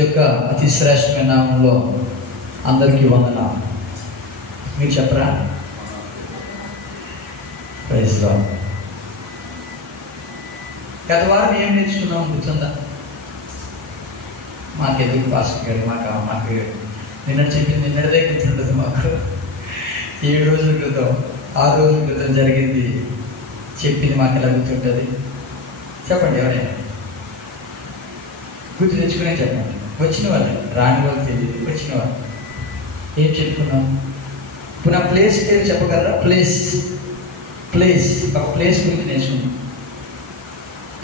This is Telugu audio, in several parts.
యొక్క అతి శ్రేష్టమైన నామంలో అందరికీ వందనాలు. మీరు చెప్పరా? Praise Lord. గత వారం ఏం నేర్చుకున్నాం గుర్తుందా? మాకెందుకు పాస్టర్ గారు, మాకు నిన్న చెప్పింది నిన్నటిదే గుర్తుంటుంది. మాకు 7 రోజుల క్రితం 6 రోజుల క్రితం జరిగింది చెప్పింది మాకు ఎలా గుర్తుంటుంది? చెప్పండి, ఎవరైనా గుర్తు తెచ్చుకునే చెప్పండి. వచ్చిన వాళ్ళు, రాని వాళ్ళు తెలియదు, వచ్చిన వాళ్ళు ఏం చెప్పుకున్నాం? ఇప్పుడు నా ప్లేస్ పేరు చెప్పగలరా? ప్లేస్ ఒక ప్లేస్ గురించి నేర్చుకున్నాం.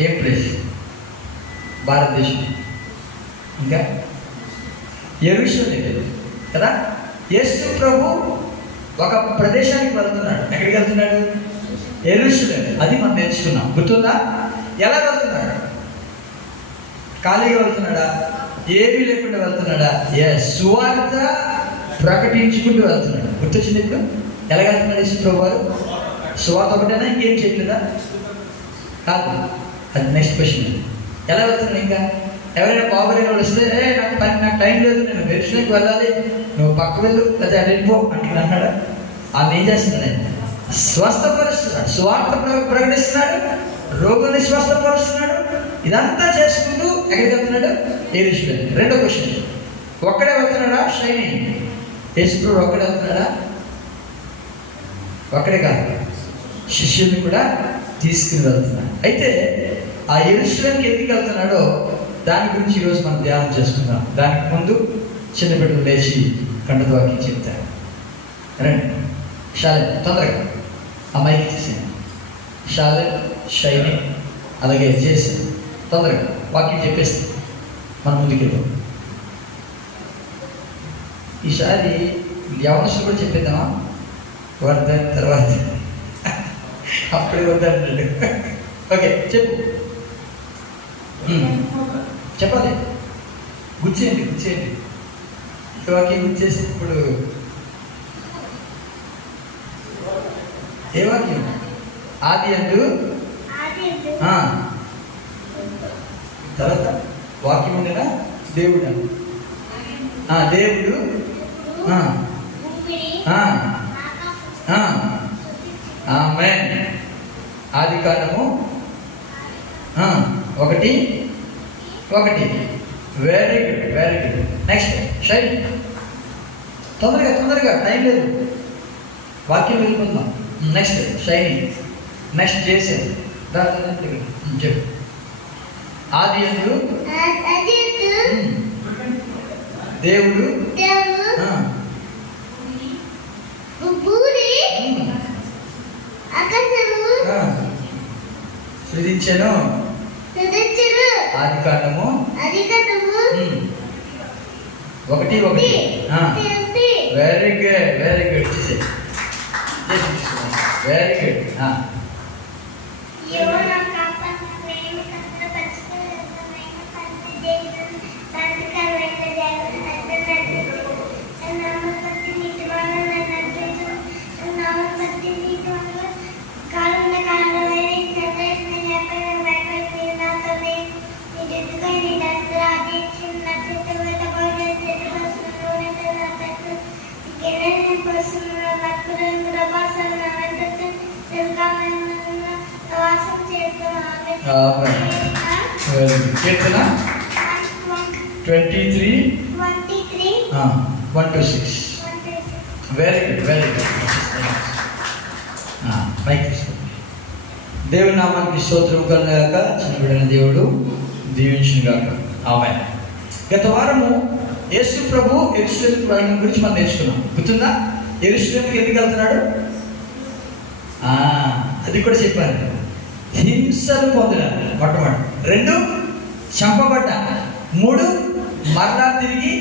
ఏం ప్లేస్? భారతదేశం. ఇంకా యెరూషలేము కదా. యేసు ప్రభు ఒక ప్రదేశానికి వెళ్తున్నాడు. ఎక్కడికి వెళ్తున్నాడు? యెరూషలేము. అది మనం నేర్చుకున్నాం. గుర్తుందా? ఎలా వెళ్తున్నాడు? ఖాళీగా వెళ్తున్నాడా? ఏమీ లేకుండా వెళ్తున్నాడా? సువార్త ప్రకటించుకుంటూ వెళ్తున్నాడు. గుర్తొచ్చింది ఇప్పుడు? ఎలా వెళ్తున్నాడు యేసు ప్రభు వారు? సువార్త ఒకటేనా, ఇంకేం చేయలేదా? కాదు, అది నెక్స్ట్ క్వశ్చన్. ఎలా వెళ్తున్నాడు? ఇంకా ఎవరైనా బాబురైన వాళ్ళు వస్తే నాకు టైం లేదు, నేను యెరూషలేముకి వెళ్ళాలి, నువ్వు పక్క వెళ్ళు, లేదా వెళ్ళిపో అంటున్నాడా? ఆయన ఏం చేస్తున్నాడు? ఆయన స్వస్థపరుస్తున్నాడు, సువార్త ప్రకటిస్తున్నాడు, రోగుల్ని స్వస్థపరుస్తున్నాడు. ఇదంతా చేసుకుంటూ ఎక్కడికి వెళ్తున్నాడు? యెరూషలేము. రెండో క్వశ్చన్, ఒక్కడే వెళ్తున్నాడా? షైనీ యేసు ప్రభు ఒక్కడే వెళ్తున్నాడా? ఒక్కడే కాదు, శిష్యుల్ని కూడా తీసుకుని వెళ్తున్నాడు. అయితే ఆ యెరూషలేముకి ఎందుకు వెళ్తున్నాడో దాని గురించి ఈరోజు మనం ధ్యానం చేసుకుందాం. దానికి ముందు చిన్న బిడ్డలు లేచి కంటతో వాక్యం చెప్తారు. రండి షాలె, తొందరగా అమ్మాయికి చేసాను. షాలె, షైని అలాగే చేసి తొందరగా వాక్యం చెప్పేస్తే మనం ముందుకెళ్దాం. ఈసారి యవనస్తులు కూడా చెప్పేద్దామా? వద్దని తర్వాత అప్పుడే వద్దన్నాడు. ఓకే, చెప్పు. చెప్పాలి, గుచ్చేయండి. ఈ వాక్యం గుచ్చేసి ఇప్పుడు ఏ వాక్యం? ఆది అందు తర్వాత వాక్యం ఉండేనా? దేవుడు ఆమేన్. ఆది కాండము 1:1. Very good. నెక్స్ట్ షైన్, తొందరగా టైం లేదు, వాక్యం వెళ్ళిపోతున్నాం. నెక్స్ట్ షైని, నెక్స్ట్ చేసాను. చెప్పు. ఆది యందు దేవుడు సృజించెను. ఆది కాండము 1:1. Very good. Very good. కీర్తన 23:1-6. Very good. మైక్ తీసుకోండి. దేవుని నామానికి స్తోత్రం కలుగుగాక. చిన్నబిడ్డల దేవుడు దీవించును గాక. ఆమేన్. గత వారము యేసు ప్రభు యెరూషలేముకి వెళ్ళడం గురించి మనం నేర్చుకున్నాం. గుర్తుందా? యెరూషలేముకి ఎందుకు వెళ్తున్నాడు? అది కూడా చెప్పాను. హింసలు పొందడాలి మొట్టమొదటి, 2 చంపబడ్డా, 3 మరలా తిరిగి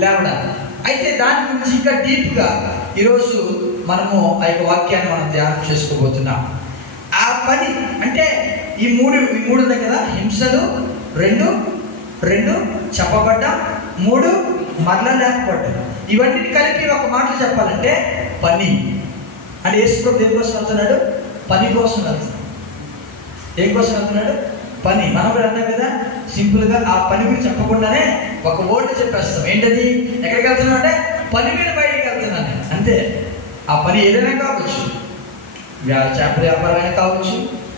లేవడాలి. అయితే దాని గురించి ఇంకా డీప్గా ఈరోజు మనము ఆ యొక్క వాక్యాన్ని మనం ధ్యానం చేసుకోబోతున్నాం. ఆ పని అంటే ఈ మూడు ఉన్నాయి కదా, హింసలు, 2 చంపబడ్డా, 3 మరలా లేకపోవడం. ఇవన్నీ కలిపి ఒక మాటలు చెప్పాలంటే పని. అంటే యేసు ప్రభు దేని కోసం వెళ్తున్నాడు? పని కోసం వెళ్తున్నాడు. ఏం కోసం వెళ్తున్నాడు? పని. మనం కూడా అన్నాం కదా, సింపుల్గా ఆ పని గురించి చెప్పకుండానే ఒక వర్డ్ చెప్పేస్తాం. ఏంటది? ఎక్కడికి వెళ్తున్నాం అంటే పని మీద బయటికి వెళ్తున్నాను అంతే. ఆ పని ఏదైనా కావచ్చు, చేపల వ్యాపారమైనా కావచ్చు,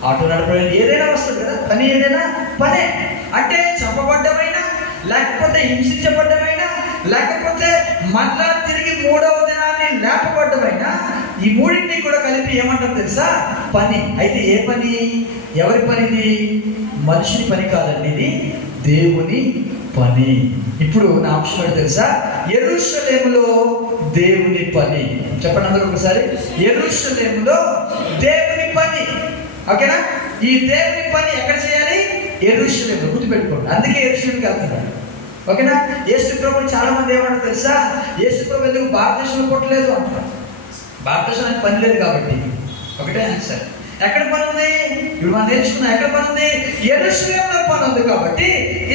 ఆటో నడపడం, ఏదైనా వస్తుంది కదా. పని ఏదైనా పనే. అంటే చంపబడ్డమైనా, లేకపోతే హింసించబడ్డమైనా, లేకపోతే మళ్ళా తిరిగి 3వ దినాన్ని లేపబడ్డమైనా, ఈ మూడింటిని కూడా కలిపి ఏమంటారు తెలుసా? పని. అయితే ఏ పని? ఎవరి పనిది? మనిషిని పని కాదండి, ఇది దేవుని పని. ఇప్పుడు నా అంశం ఏంటో తెలుసా? యెరూషలేములో దేవుని పని. చెప్పండి అందరూ ఒకసారి. యెరూషలేములో దేవుని పని. ఓకేనా? ఈ దేవుని పని ఎక్కడ చేయాలి? యెరూషలేములో. గుర్తుపెట్టుకోండి. అందుకే యెరూషలేముకి వెళ్తున్నాడు. ఓకేనా? యేసు ప్రభు చాలా మంది ఏమంటారు తెలుసా? యేసు ప్రభు ఎందుకు భారతదేశంలో పుట్టలేదు అంటారు. భారతదేశానికి పని లేదు కాబట్టి. ఒకటే ఆన్సర్. ఎక్కడ పని ఉంది? ఇప్పుడు మనం నేర్చుకున్నాం. ఎక్కడ పని ఉంది? యెరూషలేములో పని ఉంది కాబట్టి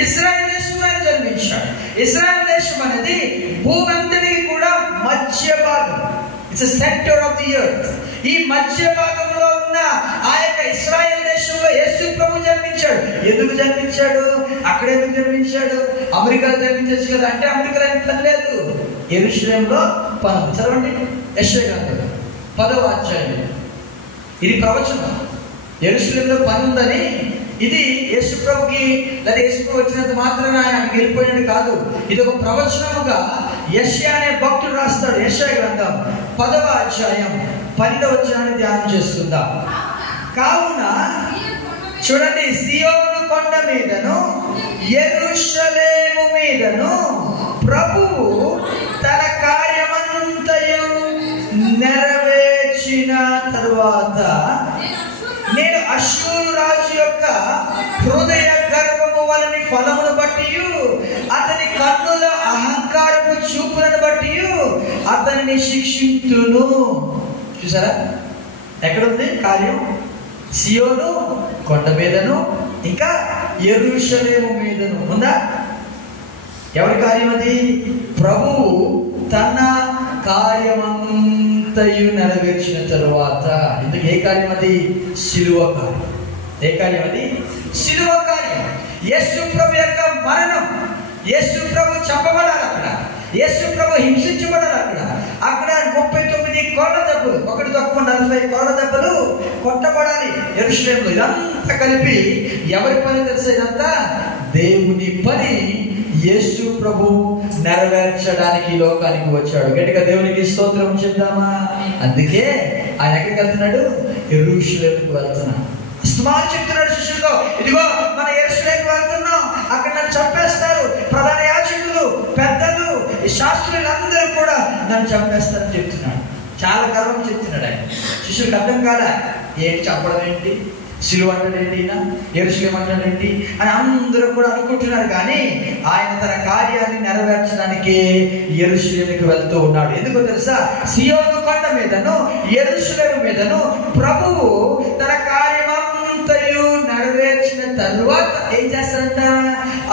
ఇశ్రాయేలు దేశంలో ఆయన జన్మించాడు. ఇశ్రాయేలు దేశం అనేది భూమి అంతటికి కూడా మధ్య భాగం. It's centre of the earth. ఈ మధ్య భాగంలో ఉన్న ఆ యొక్క ఇశ్రాయేల్ దేశంలో యేసు ప్రభు జన్మించాడు. ఎందుకు జన్మించాడు? అక్కడ ఎందుకు జన్మించాడు? అమెరికాలో జన్మించచ్చు కదా అంటే అమెరికాలో ఆయన పని లేదు. యెరూషలేములో పని ఉంది. చదవండి యెషయా గ్రంథం 10వ అధ్యాయం. ఇది ప్రవచనం. యెరూషలేములో పని ఉందని. ఇది యేసు ప్రభుకి లేదా యేసు ప్రభు వచ్చినంత మాత్రాన ఆయన వెళ్ళిపోయినది కాదు. ఇది ఒక ప్రవచనముగా యెషయా అనే భక్తుడు రాస్తాడు. యెషయా గ్రంథం 10వ అధ్యాయం 12వ వచనాన్ని ధ్యానం చేసుకుందాం. కావున చూడండి, సియోను కొండ మీదను యెరూషలేము మీదను ప్రభువు తన కార్యమంతయు నెరవేర్చిన తరువాత నేను అష్షూరు రాజు యొక్క హృదయ గర్వము వలని ఫలమును బట్టి, అతని కన్నుల అహంకారపు చూపులను బట్టి అతనిని శిక్షింతును. చూసారా ఎక్కడుంది కార్యం? సియోను కొండ మీదను, ఇంకా యెరూషలేము మీదను ఉందా? ఎవరి కార్యం అది? ప్రభువు తన కార్యమంతయు నెరవేర్చిన తరువాత. ఇందుకు ఏ కార్యం అది? శిలువ కార్యం. ఏ కార్యం అది? శిలువ కార్యం. యేసు ప్రభు యొక్క మరణం. యేసు ప్రభు చంపబడాలి అక్కడ. యేసు ప్రభు హింసించబడాలి అక్కడ. అక్కడ 39 కోళ్ళ దెబ్బలు, ఒకటి తక్కువ 40 కోళ్ళ దెబ్బలు కొట్టబడాలి యెరూషలేములో. ఇదంతా కలిపి ఎవరి పని తెలుసా? ఇదంతా దేవుని పని. యేసు ప్రభు నెరవేర్చడానికి లోకానికి వచ్చాడు. గట్టిగా దేవునికి స్తోత్రం చెప్దామా? అందుకే ఆయన ఎక్కడికి వెళ్తున్నాడు? యెరూషలేముకి వెళ్తున్నాడు. అస్తమానం చెప్తున్నాడు శిష్యులతో, ఇదిగో మన యెరూషలేముకి వెళ్తున్నాం, అక్కడ నన్ను చంపేస్తారు, ప్రధాన యాజకులు, పెద్దలు, ఈ శాస్త్రులు అందరూ కూడా నన్ను చంపేస్తారని చెప్తున్నాడు. చాలా గర్వం చెప్తున్నాడు ఆయన. శిష్యులకు అర్థం కాదా? ఏంటి చంపడం ఏంటి, సిలువ అంటాడేంటి, యెరూషలేము అంటాడేంటి అని అందరూ కూడా అనుకుంటున్నారు. కానీ ఆయన తన కార్యాన్ని నెరవేర్చడానికి యెరూషలేముకి వెళ్తూ ఉన్నాడు. ఎందుకో తెలుసా? సియోను కొండ మీదను యెరూషలేము మీదను ప్రభువు తన కార్యమంతయు నెరవేర్చిన తరువాత ఏం చేస్తాడంట?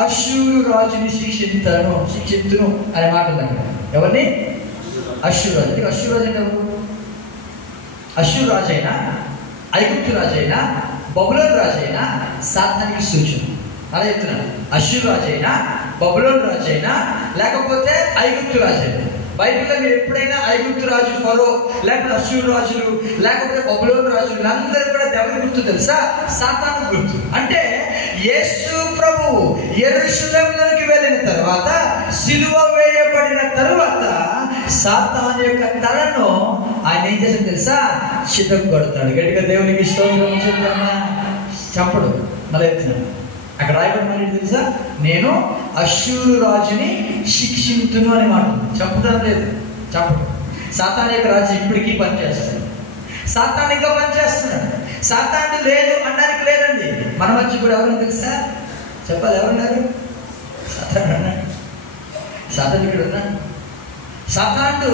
అష్షూరు రాజుని శిక్షించును అనే మాట ఉందంట. ఎవరిని? అష్షూరు రాజు. అష్షూరు రాజు అంటే ఎవరు? అష్షూరు రాజు అయినా, ఐగుప్తు రాజు అయినా, బబులోను రాజు అయినా సాతానికి సూచన. అలా చెప్తున్నాను. అష్షూరు రాజు అయినా, బబులోను రాజు అయినా, లేకపోతే ఐగుప్తు రాజు అయినా. బైబిల్లో మీరు ఎప్పుడైనా ఐగుప్తు రాజు ఫరో, లేకపోతే అష్షూరు రాజులు, లేకపోతే బబులోను రాజులు అందరూ కూడా ఎవరి గుర్తు తెలుసా? సాతాను గుర్తు. అంటే యేసు ప్రభువు యెరూషలేములోకి వెళ్ళిన తర్వాత, సిలువ వేయబడిన తరువాత సాతాను యొక్క తలను ఆయన ఏం చేస్తాడు తెలుసా? చితక కొడతాడు. గట్టిగా దేవునికి స్తోత్రం చెప్తామా? చంపడు. మళ్ళీ ఎత్తున్నాడు. అక్కడ రాయబడి మరి తెలుసా? నేను అష్షూరు రాజుని శిక్షించును అనే మాట. చంపుతాను లేదు, చంపడు. సాతాను యొక్క రాజు ఇప్పటికీ పనిచేస్తాడు. సాతాను ఇంకా పనిచేస్తున్నాడు. సాతాను లేదు అనడానికి లేదండి. మన మధ్య కూడా ఎవరు తెలుసా? చెప్పాలి, ఎవరున్నారు? సాతాను అన్నాడు. సాతాను ఇక్కడ ఉన్నాడు. సాతాను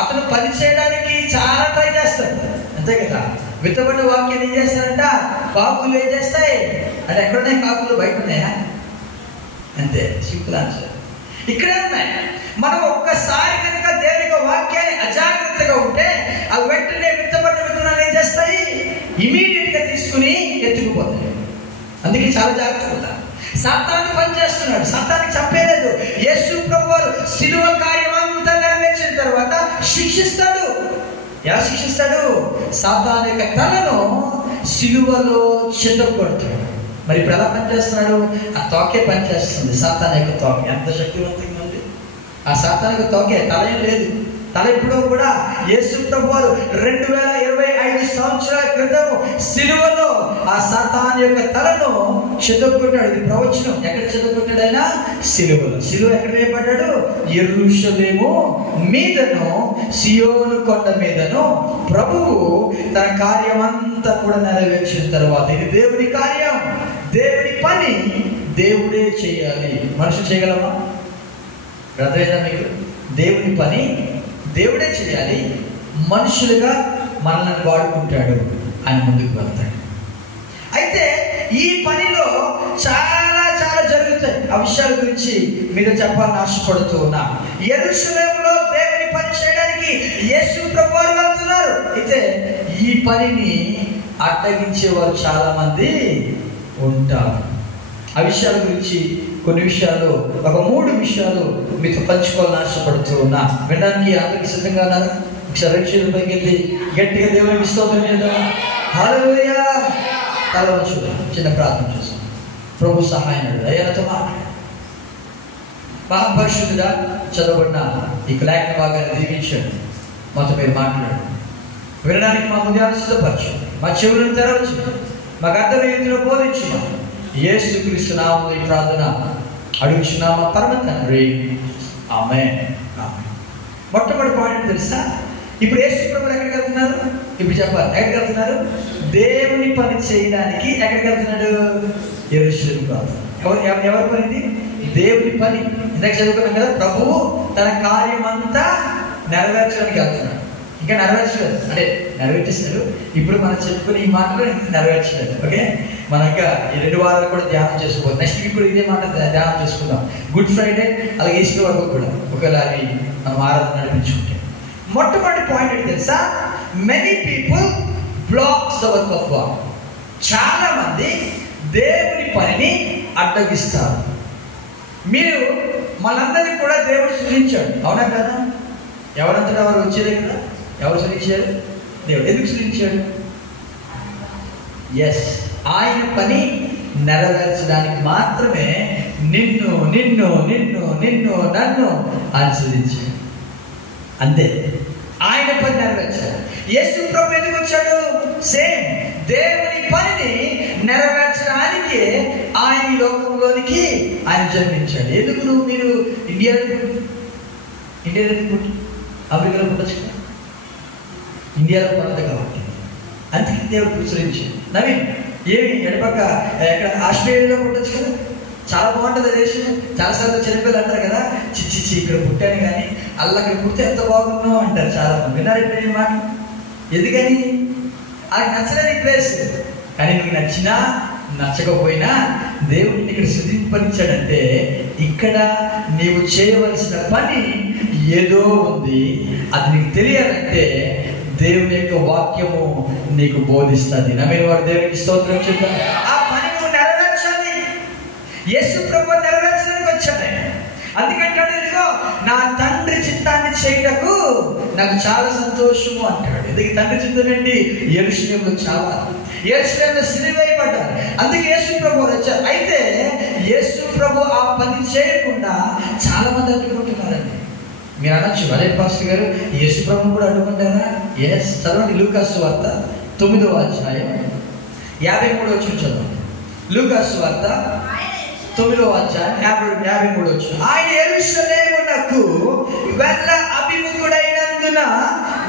అతను పని చేయడానికి చాలా ట్రై చేస్తాడు, అంతే కదా. విత్తబడిన వాక్యం ఏం చేస్తారంట? కాకులు ఏం చేస్తాయి అంటే ఎక్కడున్నాయి కాకులు? బయట ఉన్నాయా? అంతే, సింపుల్ ఆన్సర్. ఇక్కడే ఉన్నాయి. మనం ఒక్కసారి కనుక దేవుని వాక్యాన్ని అజాగ్రత్తగా ఉంటే అవి వెంటనే విత్తబడిన విత్తనాలు ఏం చేస్తాయి? ఇమీడియట్ గా తీసుకుని ఎత్తుకుపోతాయి. అందుకే చాలా జాగ్రత్తగా ఉంటారు. సాతాను పనిచేస్తున్నాడు. సాతాన్ని చంపేలేదు. యేసు ప్రభువారు శిలువ కార్యం అంతా నెరవేర్చిన తర్వాత శిక్షిస్తాడు. ఎలా శిక్షిస్తాడు? సాతాను యొక్క తలను శిలువలో చెదగొడతాడు. మరి ఇప్పుడు ఎలా పనిచేస్తున్నాడు? ఆ తోకే పనిచేస్తుంది. సాతాను యొక్క తోక ఎంత శక్తివంతంగా ఉంది! ఆ సాతాను యొక్క తోకే, తల ఏం లేదు. తల ఎప్పుడో కూడా యేసు ప్రభువారు 2025 సంవత్సరాల క్రితం శిలువలో ఆ సాతాను యొక్క తలను చెదగొట్టాడు. ఇది ప్రవచనం. ఎక్కడ చెదగొట్టాడు ఆయన? శిలువలో. శిలువ ఎక్కడ వేయబడ్డాడు? యెరూషలేము మీదను సియోను కొండ మీదను ప్రభువు తన కార్యం అంతా కూడా నెరవేర్చిన తర్వాత, ఇది దేవుని కార్యం, దేవుని పని దేవుడే చేయాలి. మనుషులు చేయగలమా? అర్థమైందా మీకు? దేవుని పని దేవుడే చేయాలి. మనుషులుగా మనల్ని వాడుకుంటాడు, ఆయన ముందుకు వెళ్తాడు. అయితే ఈ పనిలో చాలా చాలా జరుగుతాయి. ఆ విషయాల గురించి మీరు చెప్పాలని ఆశపడుతూ ఉన్నా. యెరూషలేములో దేవుని పని చేయడానికి యేసు ప్రభువారు వెళ్తున్నారు. అయితే ఈ పనిని అడ్డగించే వారు చాలా మంది ఉంటారు. ఆ విషయాల గురించి కొన్ని విషయాలు, ఒక 3 విషయాలు మీతో పంచుకోవాలని ఆశపడుతూ ఉన్నా. వినడానికి అందరికీ సిద్ధంగా ఉన్నారు? ఒకసారి 2 చేతుల పైకి ఎత్తి గట్టిగా దేవునికి స్తోత్రం చేద్దాం. హల్లెలూయా. తల చూద్దాం, చిన్న ప్రార్థన చేస్తాం. ప్రభు సహాయం అయ్యాతో మాట్లాడు. మహాపరిశుద్ధుడా, చదవబడిన ఈ లేఖన భాగాన్ని దీవించండి. మాతో మీరు మాట్లాడు. వినడానికి మా హృదయాన్ని సిద్ధపరచు, మా చెవులను తెరవచ్చు, మాకు అర్థమయ్యే రీతిలో బోధించు. యేసుక్రీస్తు నామములో ఈ ప్రార్థన అడుగుచున్నాము పరమ తండ్రి, ఆమేన్. మొట్టమొదటి పాయింట్ తెలుసా? ఇప్పుడు యేసు ప్రభువు ఎక్కడికి వెళ్తున్నారు? ఇప్పుడు చెప్పాలి. ఎక్కడికి వెళ్తున్నారు? దేవుని పని చేయడానికి. ఎక్కడికి వెళ్తున్నాడు? యెరూషలేముకు వెళ్తున్నాడు. ఎవరి పని? దేవుని పని. ఇందాక చదువుకున్నాం కదా, ప్రభువు తన కార్యం అంతా నెరవేర్చడానికి వెళ్తున్నాడు. ఇంకా నెరవేర్చలేదు, అంటే నెరవేర్చేస్తాడు. ఇప్పుడు మనం చెప్పుకుని ఈ మాటలు నెరవేర్చలేదు. ఓకే, మనం ఇంకా ఈ 2 వారాలు కూడా ధ్యానం చేసుకోవాలి. నెక్స్ట్ వీక్ కూడా ఇదే మాట ధ్యానం చేసుకుందాం. గుడ్ ఫ్రైడే అలాగే ఈస్టర్ వరకు కూడా ఒకవేళ అవి మనం ఆరాధన నడిపించుకుంటే. మొట్టమొదటి పాయింట్ ఏంటి తెలుసా? Many people blocks the work of God. చాలా మంది దేవుని పనిని అడ్డగిస్తారు. మీరు మనందరినీ కూడా దేవుడు సృజించాడు, అవునా కదా? ఎవరంతటా వారు వచ్చేదే కదా. ఎవరు సృజించారు? దేవుడు. ఎందుకు సృజించాడు? ఎస్, ఆయన పని నెరవేర్చడానికి మాత్రమే నిన్ను నిన్ను నిన్ను నిన్ను నన్ను ఆయన సృజించాడు. అంతే, ఆయన పని నెరవేర్చాడు. యేసు ప్రభు ఎందుకు వచ్చాడు? సేమ్ దేవుని పనిని నెరవేర్చడానికి ఆయన ఈ లోకంలోనికి ఆయన జన్మించాడు. ఎందుకు మీరు ఇండియాలో పుట్టి అమెరికాలో పుట్టచ్చు కదా? ఇండియాలో పుట్టదు కాబట్టి అందుకే దేవుడు ప్రచురించాడు. నవీన్ ఏమి ఎడపక్క ఎక్కడ ఆస్ట్రేలియాలో పుట్టచ్చు కదా? చాలా బాగుంటుంది దేశం. చాలాసార్లు చిన్నపిల్లలు అంటారు కదా, చిచ్చి ఇక్కడ పుట్టాను కానీ అక్కడ పుడితే ఎంత బాగున్నావు అంటారు చాలా మంది. విన్నారు ఇప్పుడు నేను మాట? ఎందుకని? అది నచ్చలేని ప్లేస్. కానీ నీకు నచ్చినా నచ్చకపోయినా దేవుడిని ఇక్కడ సృజింపనిచ్చాడంటే ఇక్కడ నీవు చేయవలసిన పని ఏదో ఉంది. అది నీకు తెలియాలంటే దేవుని యొక్క వాక్యము నీకు బోధిస్తుంది. నమ్మిన వాడు దేవునికి స్తోత్రం చెప్తాం. ఆ పని నువ్వు నెరవేర్చాలి. యేసు ప్రభువు నెరవేర్చడానికి వచ్చాడు. అందుకంటాడు, ఇదిగో నా తండ్రి చిత్తాన్ని చేయటకు నాకు చాలా సంతోషము అంటాడు. ఎందుకు తండ్రి చిత్తం ఏంటి? యెరూషలేములో చాలా, యెరూషలేములో సిలువ వేయబడ్డారు. అందుకే యేసు ప్రభు వచ్చారు. అయితే యేసు ప్రభు ఆ పని చేయకుండా చాలా మంది అడ్డుకుంటున్నారండి. మీరు అనొచ్చు, అదే పాస్టర్ గారు యేసు ప్రభు కూడా అడ్డుకుంటారా? ఎస్, చదవండి లూకాసు వార్త 9వ అధ్యాయం 53వ వచనం చదవండి. లూకాసు వార్త 9వ అధ్యాయం 53వ వచనం. ఆయన యెరూషలేమునకు వెళ్ళ అభిముఖుడైనందున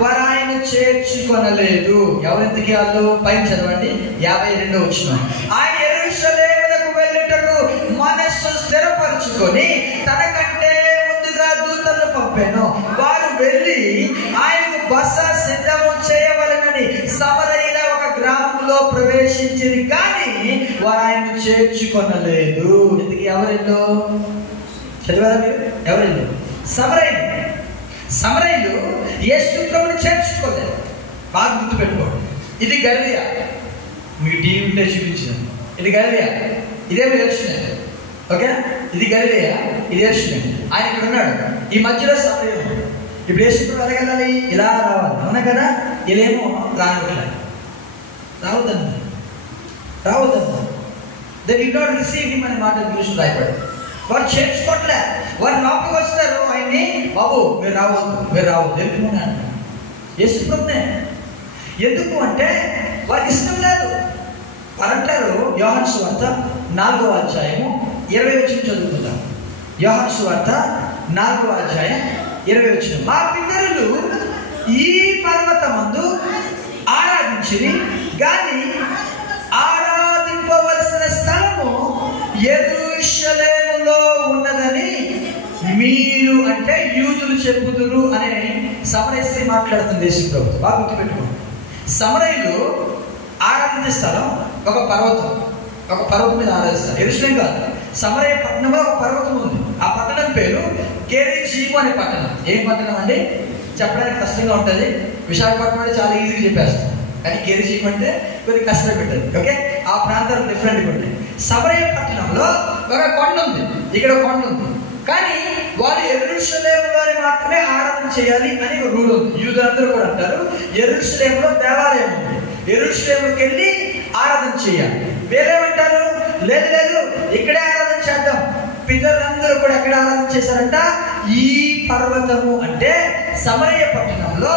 వారు ఆయన చేర్చుకొనలేదు. ఎవరింటికి వాళ్ళు? పైన చదవండి 52వ వచనం. ఆయన యెరూషలేమునకు వెళ్ళుటకు మనస్సు స్థిరపరచుకొని తనకంటే ముందుగా దూతలను పంపాను. వారు వెళ్ళి ఆయనకు బస సిద్ధము చేయవలెనని సమరయుల ఒక గ్రామంలో ప్రవేశించింది, కానీ వారు ఆయనను చేర్చుకొనలేదు. ఎందుకు? ఎవరిలో చదివారా మీరు? ఎవరిలో? సమరయులు. సమరయులు యేసు ప్రభువుని చేర్చుకోలేదు. బాగా గుర్తుపెట్టుకోండి. ఇది గలిలయ. మీకు టీవీ ఉంటే చూపించాను. ఇది గలిలయ. ఇదేమి యెరూషలేము. ఓకే, ఇది గలిలయ, ఇది యెరూషలేం. ఆయన ఇక్కడ ఉన్నాడు, ఈ మధ్యలో సమయం. ఇప్పుడు యేసుప్రభు వెళ్ళగలాలి, ఇలా రావాలి, అవునా కదా? ఇదేమో రావట్లేదు, రావద్దన్న they did not receive him అనే మాట ఇంగ్లీష్ రాయబడి. వారు చేర్చుకోవట్లే, వారు లోపలికి వస్తారు, ఆయన్ని బాబు మీరు రావద్దు ఎందుకు అంటారు యేసుప్రభునే. ఎందుకు అంటే వారికి ఇష్టం లేదు. వారంటారు, యోహాను సువార్త 4వ అధ్యాయము 20 చదువుకుందాం. యోహాను సువార్త 4వ అధ్యాయం 20. మా పితరులు ఈ పర్వతమందు ఆరాధించిరి, గాని ఆరాధింపవలసిన స్థలము యెరూషలేములో ఉన్నదని మీరు, అంటే యూదులు చెప్పుదురు అనే సమరయ స్త్రీ మాట్లాడుతుంది యేసుప్రభు. బాగా గుర్తుపెట్టుకోండి, సమరయులు ఆరాధించే స్థలం ఒక పర్వతం మీద ఆరాధిస్తారు. యెరూషలేం కాదు, సమరయ పట్టణంలో ఒక పర్వతం ఉంది. ఆ పట్టణం పేరు గెరిజీము అనే పట్టణం. ఏం పట్టణం అండి? చెప్పడానికి కష్టంగా ఉంటుంది. విశాఖపట్నం అంటే చాలా ఈజీగా చెప్పేస్తాం, కానీ గెరిజీము అంటే కొద్దిగా కష్టం పెట్టదు. ఓకే, ఆ ప్రాంతాలు డిఫరెంట్గా ఉంటాయి. సమరయ పట్టణంలో ఒక కొండ ఉంది, ఇక్కడ కొండ ఉంది, కానీ వాళ్ళు యెరూషలేములోనే మాత్రమే ఆరాధన చేయాలి అని ఒక రూల్ ఉంది. యూదులందరూ కూడా అంటారు యెరూషలేములో దేవాలయం ఉంది, యెరూషలేముకి వెళ్ళి ఆరాధన చేయాలి. వేరేమంటారు, లేదు ఇక్కడే ఆరాధన చేద్దాం. పితరులందరూ కూడా ఎక్కడ ఆరాధన చేశారంట? ఈ పర్వతము అంటే సమరయ పట్టణంలో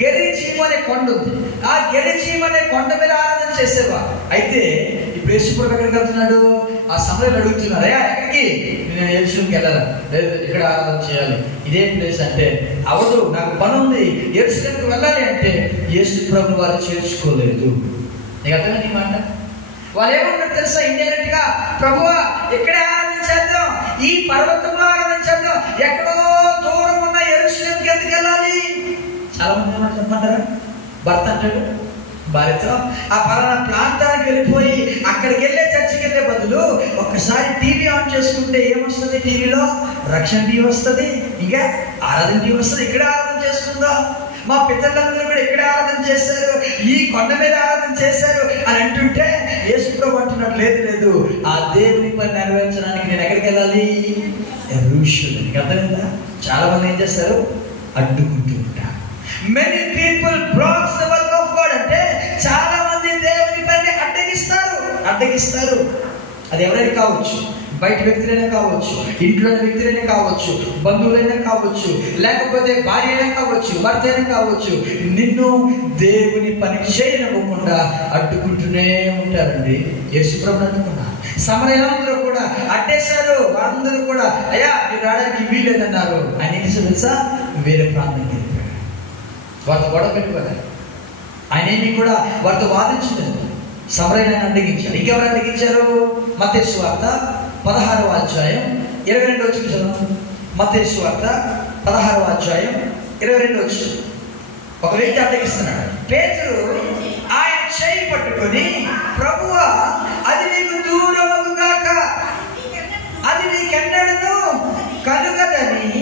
గెరిజీము అనే కొండ ఉంది. ఆ గెరిజీము అనే కొండ మీద ఆరాధన చేసేవారు. అయితే ఇప్పుడు యేసుప్రభు ఎక్కడికి వెళ్తున్నాడు? ఆ సమరయులు అడుగుతున్నారు, ఎక్కడికి? నేను యెరూషలేంకి వెళ్ళాలి, లేదు ఇక్కడ ఆరాధన చేయాలి. ఇదేం ప్లేస్ అంటే, అవదు నాకు పని ఉంది, యెరూషలేంకి వెళ్ళాలి అంటే యేసుప్రభు వారు చేర్చుకోలేదు. నీకు అర్థమైంది ఈ మాట? వాళ్ళు ఏమన్నారు తెలుసా? ఇండైరెక్ట్ గా, ప్రభువా ఇక్కడే ఆరాధన చేద్దాం, ఈ పర్వతంలో ఆరాధన చేద్దాం, ఎక్కడో దూరం ఉన్న యెరూషలేంకి ఎందుకు వెళ్ళాలి? చాలా మంది ఏమంటారు చెప్పమంటారా? భర్త అంటాడు భార్యతో, ఆ పలానా ప్రాంతానికి వెళ్ళిపోయి అక్కడికి వెళ్ళే చర్చికి వెళ్ళే బదులు ఒక్కసారి టీవీ ఆన్ చేసుకుంటే ఏమొస్తుంది? టీవీలో రక్షణ టీవీ వస్తుంది, ఇంకా ఆరాధన టీవీ వస్తుంది, ఇక్కడ ఆరాధన చేసుకుందాం. మా పితరులందరూ కూడా ఇక్కడ ఆరాధన చేశారు, ఈ కొండ మీద ఆరాధన చేశారు అని అంటుంటే యేసుప్రభు అంటున్నాడు, లేదు ఆ దేవుని పని నెరవేర్చడానికి నేను ఎక్కడికి వెళ్ళాలి? యెరూషలేం. అర్థమైందా? చాలా మంది ఏం చేస్తారు? అడ్డుకుంటూ ఉంటారు. Many people blocks the work of God అంటే చాలా మంది దేవుని పని అడ్డగిస్తారు. అది ఎవరైనా కావచ్చు, బయట వ్యక్తులైనా కావచ్చు, ఇంట్లోని వ్యక్తులైనా కావచ్చు, బంధువులైనా కావచ్చు, లేకపోతే భార్య అయినా కావచ్చు, భర్త అయినా కావచ్చు. నిన్ను దేవుని పని చేయనివ్వకుండా అడ్డుకుంటూనే ఉంటారండి. యేసుప్రభుని అడ్డుకున్నారు. సమరయులందరూ కూడా అడ్డేశారు. వాళ్ళందరూ కూడా అయ్యా మీరు రావడానికి వీలేదన్నారు. ఆయన ఏం తెలుసా? వేరే ప్రాంతానికి వెళ్ళిపోయాడు. వారితో గొడవ పెట్టుకోలేదు. ఆయన ఏమి కూడా వారితో వాదించలేదు. సమరయులను అడ్డగించారు. ఇంకెవరు అడ్డగించారు? మత్తయి సువార్త 16వ అధ్యాయం 22 చదువు. మత్తయి సువార్త 16వ అధ్యాయం 22. ఒక వ్యక్తి అడ్డగిస్తున్నాడు. పేతురు ఆయన చేయి పట్టుకొని, ప్రభువా అది నీకు దూరమగుగాక, అది నీకెన్నడను కలుగదని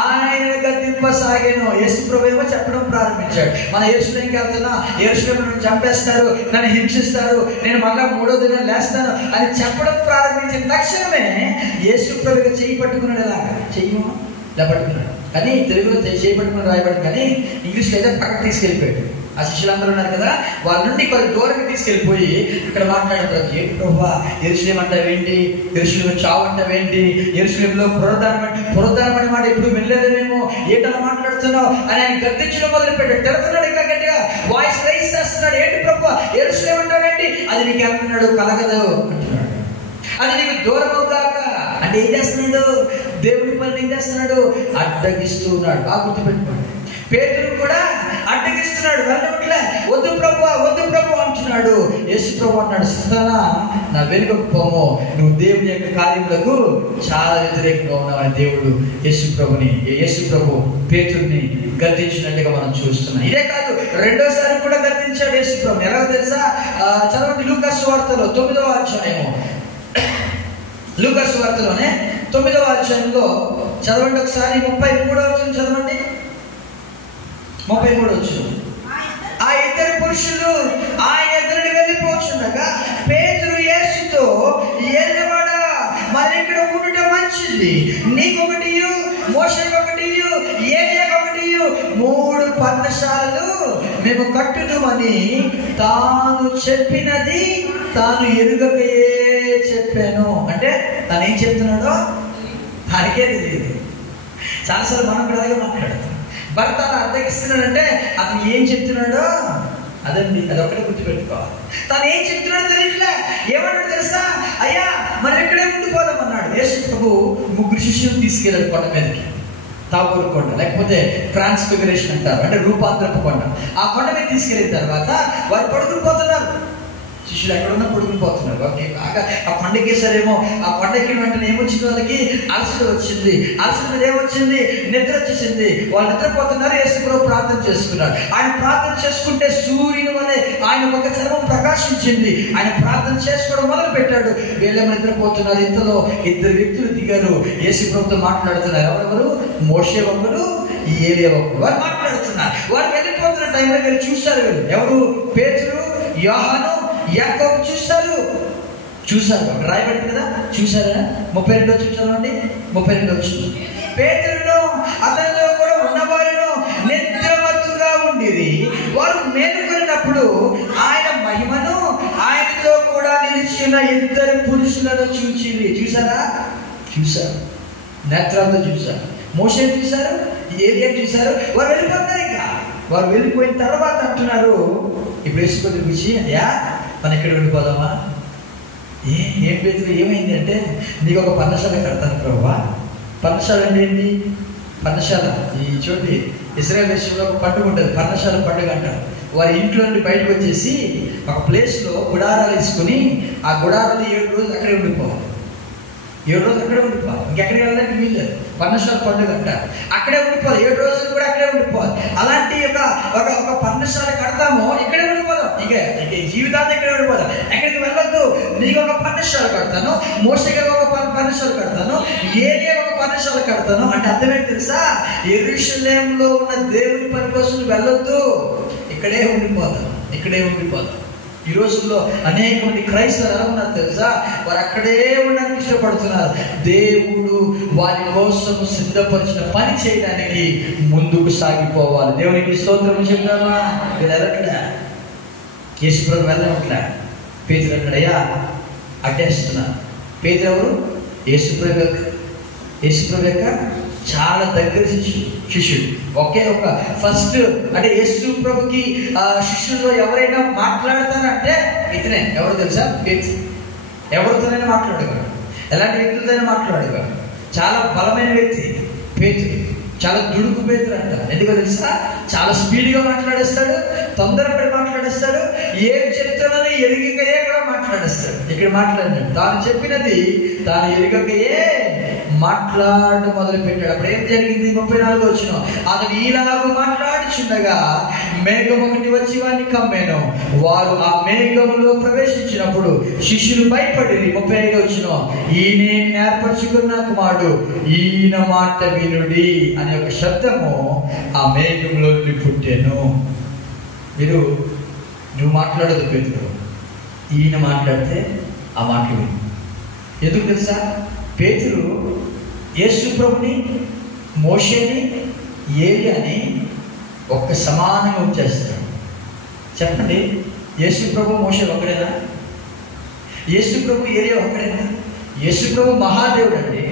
ఆయన గద్దింపసాగాను. యేసుప్రభు ఏమో చెప్పడం ప్రారంభించాడు, మన యెరూషలేంకి వెళ్తున్నా, యెరూషలేంలో నన్ను చంపేస్తారు, నన్ను హింసిస్తారు, నేను మళ్ళా 3వ దినం లేస్తాను అని చెప్పడం ప్రారంభించిన తక్షణమే యేసుప్రభుగా చేయి పట్టుకున్నాడు. ఎలాగా చెయ్యమో ఇలా పట్టుకున్నాడు, కానీ తెలుగులో చేయి పట్టుకుని రాయబడింది, కానీ ఇంగ్లీష్లో అయితే పక్కకు తీసుకెళ్ళిపోయాడు. ఆ శిష్యులందరూ ఉన్నారు కదా, వాళ్ళ నుండి కొంత దూరంగా తీసుకెళ్ళిపోయి ఇక్కడ మాట్లాడతారు, ఏంటి ప్రభువా యెరూషలేం అంటావేంటి, యెరూషలేంలో చావు అంటావేంటి, యెరూషలేంలో పునరుద్ధానం అనే మాట ఎప్పుడు వెళ్ళలేదేమో, ఏంటలా మాట్లాడుతున్నావు అని ఆయన గద్దించడం మొదలుపెట్టాడు. తిడుతున్నాడు, ఇంకా గట్టిగా వాయిస్ రైజ్ చేస్తున్నాడు. ఏంటి ప్రభువా యెరూషలేం అంటావేంటి, అది నీకు ఏమన్నాడు కలగదు అంటున్నాడు, అది నీకు దూరం అవుతాక అంటే ఏం చేస్తున్నాడు? దేవుడి పని ఏం చేస్తున్నాడు? అడ్డగిస్తూ ఉన్నాడు. బాగా గుర్తుపెట్టుకోండి. పేతురు కూడా అడ్డగిస్తున్నాడు, వెళ్ళవట్లే, వద్దు ప్రభు అంటున్నాడు. యేసు ప్రభు అన్నాడు, సతానా నా వెనుకకు పోము, నువ్వు దేవుని యొక్క కార్యములకు చాలా వ్యతిరేకంగా ఉన్నావని దేవుడు యేసు ప్రభు పేతురుని గద్దించినట్టుగా మనం చూస్తున్నాం. ఇదే కాదు, రెండోసారి కూడా గద్దించాడు యేసు ప్రభు. ఎలాగో తెలుసా? చదవండి లూకా సువార్తలో 9వ అధ్యాయము. లూకా సువార్తలోనే 9వ అధ్యాయంలో చదవండి ఒకసారి. 33వ వచనం చదవండి. 33వ వచనం. ఆ ఇద్దరు పురుషులు ఆయన ఎదురుని వెళ్ళిపోతుండగా పేతురు యేసుతో, ఎల్లవాడా మన ఇక్కడ ఉండటం మంచిది, నీకొకటి మోషేకొకటి ఏలియాకొకటి 3 పర్ణశాలలు మేము కట్టుదుమని తాను చెప్పినది తాను ఎరుగకయే చెప్పాను. అంటే తను ఏం చెప్తున్నాడో తనకే తెలియదు. చాలాసార్లు మనం కూడా అలాగే మాట్లాడతాం. భర్త అర్థగిస్తున్నాడంటే అతను ఏం చెప్తున్నాడో అదండి, అది ఒక్కటే గుర్తుపెట్టుకోవాలి. తను ఏం చెప్తున్నాడో తెలియట్లే. ఏమన్నాడు తెలుసా? అయ్యా మనం ఇక్కడే ఉండిపోదాం అన్నాడు. యేసు ప్రభు 3 శిష్యులు తీసుకెళ్ళాడు కొండ మీదకి, తాబోరు కొండ, లేకపోతే ట్రాన్స్ఫిగరేషన్ అంటారు, అంటే రూపాంతరపు కొండ. ఆ కొండ మీద తీసుకెళ్ళిన తర్వాత వారు పడుకుని పోతున్నారు. శిష్యులు ఎక్కడున్నా పడుకుని పోతున్నారు. ఓకే, బాగా ఆ కొండకేసారేమో. ఆ కొండకి వెంటనే ఏమొచ్చింది? వాళ్ళకి అలసట వచ్చింది. అలసట మీద ఏమొచ్చింది? నిద్ర వచ్చేసింది. వాళ్ళు నిద్రపోతున్నారు. యేసు ప్రభు ప్రార్థన చేసుకున్నారు. ఆయన ప్రార్థన చేసుకుంటే సూర్యుని వలె ఆయన ఒక చర్మం ప్రకాశించింది. ఆయన ప్రార్థన చేసుకోవడం మొదలు పెట్టాడు. వీళ్ళేమో నిద్రపోతున్నారు. ఇంతలో 2 వ్యక్తులు దిగారు. యేసు ప్రభుతో మాట్లాడుతున్నారు. ఎవరెవరు? మోషే ఒకడు, ఏలియా ఒకడు. వారు మాట్లాడుతున్నారు. వారు వెళ్ళిపోతున్న టైంలో వీళ్ళు చూశారు. వీళ్ళు ఎవరు? పేతురు, యోహాను, యాకోబు చూశారు. రాయబడింది కదా, చూసారా? 32 చూసామండి. 32 పేతురును అతనిలో కూడా ఉన్నవారును నిద్రమత్తుగా ఉండిరి. వారు మేలుకొనినప్పుడు ఆయన మహిమను ఆయనతో కూడా నిలిచిన 2 పురుషులను చూచిరి. చూశారు, నేత్రాలతో చూశారు. మోషే చూశారు, ఏలియా చూశారు. వారు వెళ్ళిపోతారు. ఇంకా వారు వెళ్ళిపోయిన తర్వాత అంటున్నారు, ఇప్పుడు వేసుకొని పిలిచి, అయ్యా మనం ఇక్కడ వెళ్ళిపోదామా? ఏం పేతురు ఏమైంది అంటే, నీకు ఒక పర్ణశాల కడతాను ప్రభువా. పర్ణశాల అంటే ఏంటి? పర్ణశాల ఈ చూడండి, ఇశ్రాయేల్ దేశంలో ఒక పండుగ ఉంటుంది, పర్ణశాల పండుగ అంటారు. వారి ఇంట్లో నుండి బయటకు వచ్చేసి ఒక ప్లేస్లో గుడారాలు వేసుకుని ఆ గుడారాలు 7 రోజులు అక్కడే ఉండిపోవాలి. 7 రోజులు అక్కడే ఉండిపోవాలి. ఇంకెక్కడికి వెళ్ళడానికి వీళ్ళు. పర్ణశాల పండుగ అంటారు. అక్కడే ఉండిపోవాలి. 7 రోజులు కూడా అక్కడే ఉండిపోవాలి. అలాంటి ఒక పర్ణశాల కడతాము, ఇక్కడే ఉండిపోదాం. ఇక జీవితాన్ని ఇక్కడే ఉండిపోదాం, ఎక్కడికి వెళ్ళొద్దు. నీకు ఒక పర్ణశాల కడతాను, మోషేకి ఒక పర్ణశాల కడతాను, ఏలియా ఒక పర్ణశాల కడతాను. అంటే అర్థమేంటి తెలుసా? యెరూషలేములో ఉన్న దేవుని పని కోసం వెళ్ళొద్దు, ఇక్కడే ఉండిపోదాం. ఈ రోజుల్లో అనేక మంది క్రైస్తవులు ఎలా ఉన్నారు తెలుసా? వారు అక్కడే ఉండడానికి ఇష్టపడుతున్నారు. దేవుడు వారి కోసం సిద్ధపరిచిన పని చేయడానికి ముందుకు సాగిపోవాలి. దేవునికి స్తోత్రం చెప్తామా? వీళ్ళు వెళ్ళట్లే, యేసు ప్రభు వెళ్ళట్లే. పేతురు అన్నాడయ్యా అడ్డేస్తున్నారు. పేతురు ఎవరు? యేసు ప్రభు యొక్క చాలా దగ్గర శిష్యుడు. ఒకే ఒక ఫస్ట్ అంటే యేసు ప్రభుకి శిష్యుల్లో ఎవరైనా మాట్లాడతారంటే ఇతనే. ఎవరు తెలుసా? పేతురు. ఎవరితోనైనా మాట్లాడగలరు, ఎలాంటి వ్యక్తులతోనైనా మాట్లాడగలరు. చాలా బలమైన వ్యక్తి పేతురు. చాలా దుడుకు పేతురు అంట. ఎందుకో తెలుసా? చాలా స్పీడ్గా మాట్లాడేస్తాడు, తొందరపడి మాట్లాడేస్తాడు, ఏం చెప్తానని ఎరుగకయే కూడా మాట్లాడేస్తాడు. ఇక్కడ మాట్లాడినాడు, తాను చెప్పినది తాను ఎరుగకయే మాట్లాడడం మొదలు పెట్టాడు. అప్పుడు ఏం జరిగింది? 34 వచ్చిన అతను ఈలాగ మాట్లాడుచుండగా మేఘం ఒకటి వచ్చి వారిని కమ్మాను. వారు ఆ మేఘములో ప్రవేశించినప్పుడు శిష్యులు భయపడి 35 వచ్చిన ఈయనే ఏర్పరచుకున్న కుమారుడు, ఈయన మాట వినుడి అనే ఒక శబ్దము ఆ మేఘంలో పుట్టాను. నువ్వు మాట్లాడదు పేతురు, ఈయన మాట్లాడితే ఆ మాట విను. ఎందుకు తెలుసా? పేతురు యేసు ప్రభుని, మోషేని, ఏలియాని ఒక్క సమానంగా ఉంచేస్తాడు. చెప్పండి, యేసు ప్రభు మోషే ఒకడేనా? యేసు ప్రభు ఏలియా ఒకడేనా? యేసు ప్రభు మహాదేవుడు అండి.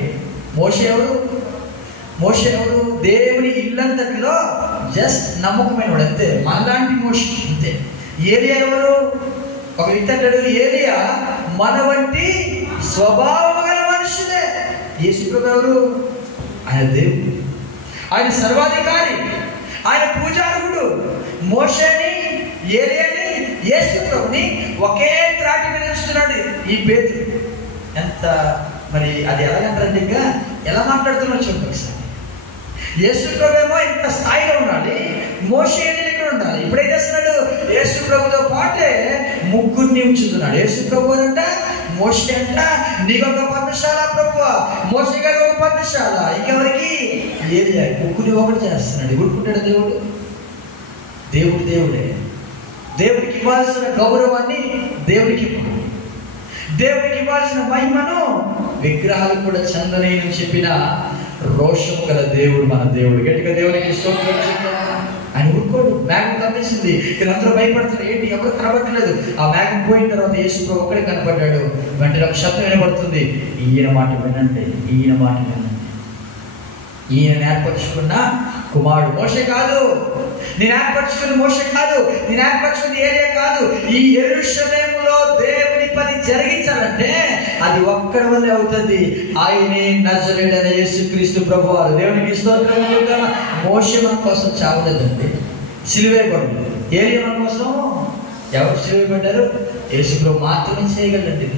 మోషే ఎవరు? దేవుని ఇల్లంతటిలో జస్ట్ నమ్మకమైన వాడు అంతే, మనలాంటి మోషే అంతే. ఏలియా ఎవరు? ఒక వ్యక్తి అంటాడు, ఏలియా మన వంటి స్వభావం గల మనుషులే. యేసు ప్రభు ఎవరు? ఆయన దేవుడు, ఆయన సర్వాధికారి, ఆయన పూజారుడు. మోషేని, ఏలియాని, యేసు ప్రభుని ఒకే త్రాటి మీద ఉంచుతున్నాడు ఈ పేతురు. ఎంత మరి అది ఎలాగంటారంటే ఇంకా ఎలా మాట్లాడుతున్నాడు చూడండి ఒకసారి. యేసు ప్రభు ఏమో ఇంత స్థాయిలో ఉండాలి, మోషే ఇక్కడ ఉండాలి. ఇప్పుడేం చేస్తున్నాడు? యేసు ప్రభుతో పాటే 3 ఉంచుతున్నాడు. యేసు ప్రభు అంట, మోషే అంట, నీకు ఒక పర్ణశాల ప్రభు, మోషే గారు ఒక పర్ణశాల, ఇంకెవరికి? ఏలియా. 3 ఒకటి చేస్తున్నాడు. ఊరుకుంటాడు దేవుడే. దేవుడికి ఇవ్వాల్సిన గౌరవాన్ని దేవుడికి ఇవ్వాల్సిన మహిమను విగ్రహాలు కూడా చెందనేని చెప్పిన రోషం గల దేవుడు మన దేవుడు. గట్టిగా దేవునికి స్తోత్రం చెప్తాం. ఆయన ఊరుకోడు. మేఘం కనిపిస్తుంది, వీళ్ళందరూ భయపడుతున్నారు, ఏంటి ఎవరు కనబడలేదు. ఆ మేఘం పోయిన తర్వాత యేసు ప్రభు ఒక్కడే కనబడ్డాడు. వెంటనే ఒక శబ్దం వినబడుతుంది, ఈయన మాట వినండి, ఈయన మాట వినండి. ఈయన ఏర్పరచుకున్న కుమారుడు. మోషే కాదు, నేను ఏర్పరచుకున్న మోషే కాదు, నేను ఏర్పరచుకున్న ఏలియా కాదు. ఈ యెరూషలేములో దేవుని పని జరిగించాలంటే అది ఒక్కడి వల్లే అవుతుంది. ఆయనే నజరేయుడైన యేసుక్రీస్తు ప్రభువారు. దేవునికి స్తోత్రం. మోషే మన కోసం చావలేదండి, సిలువేయబడ్డాడు. ఏలియా మన కోసం ఎవరు సిలువేయబడ్డారు? యేసు ప్రభు మాత్రమే చేయగలండి.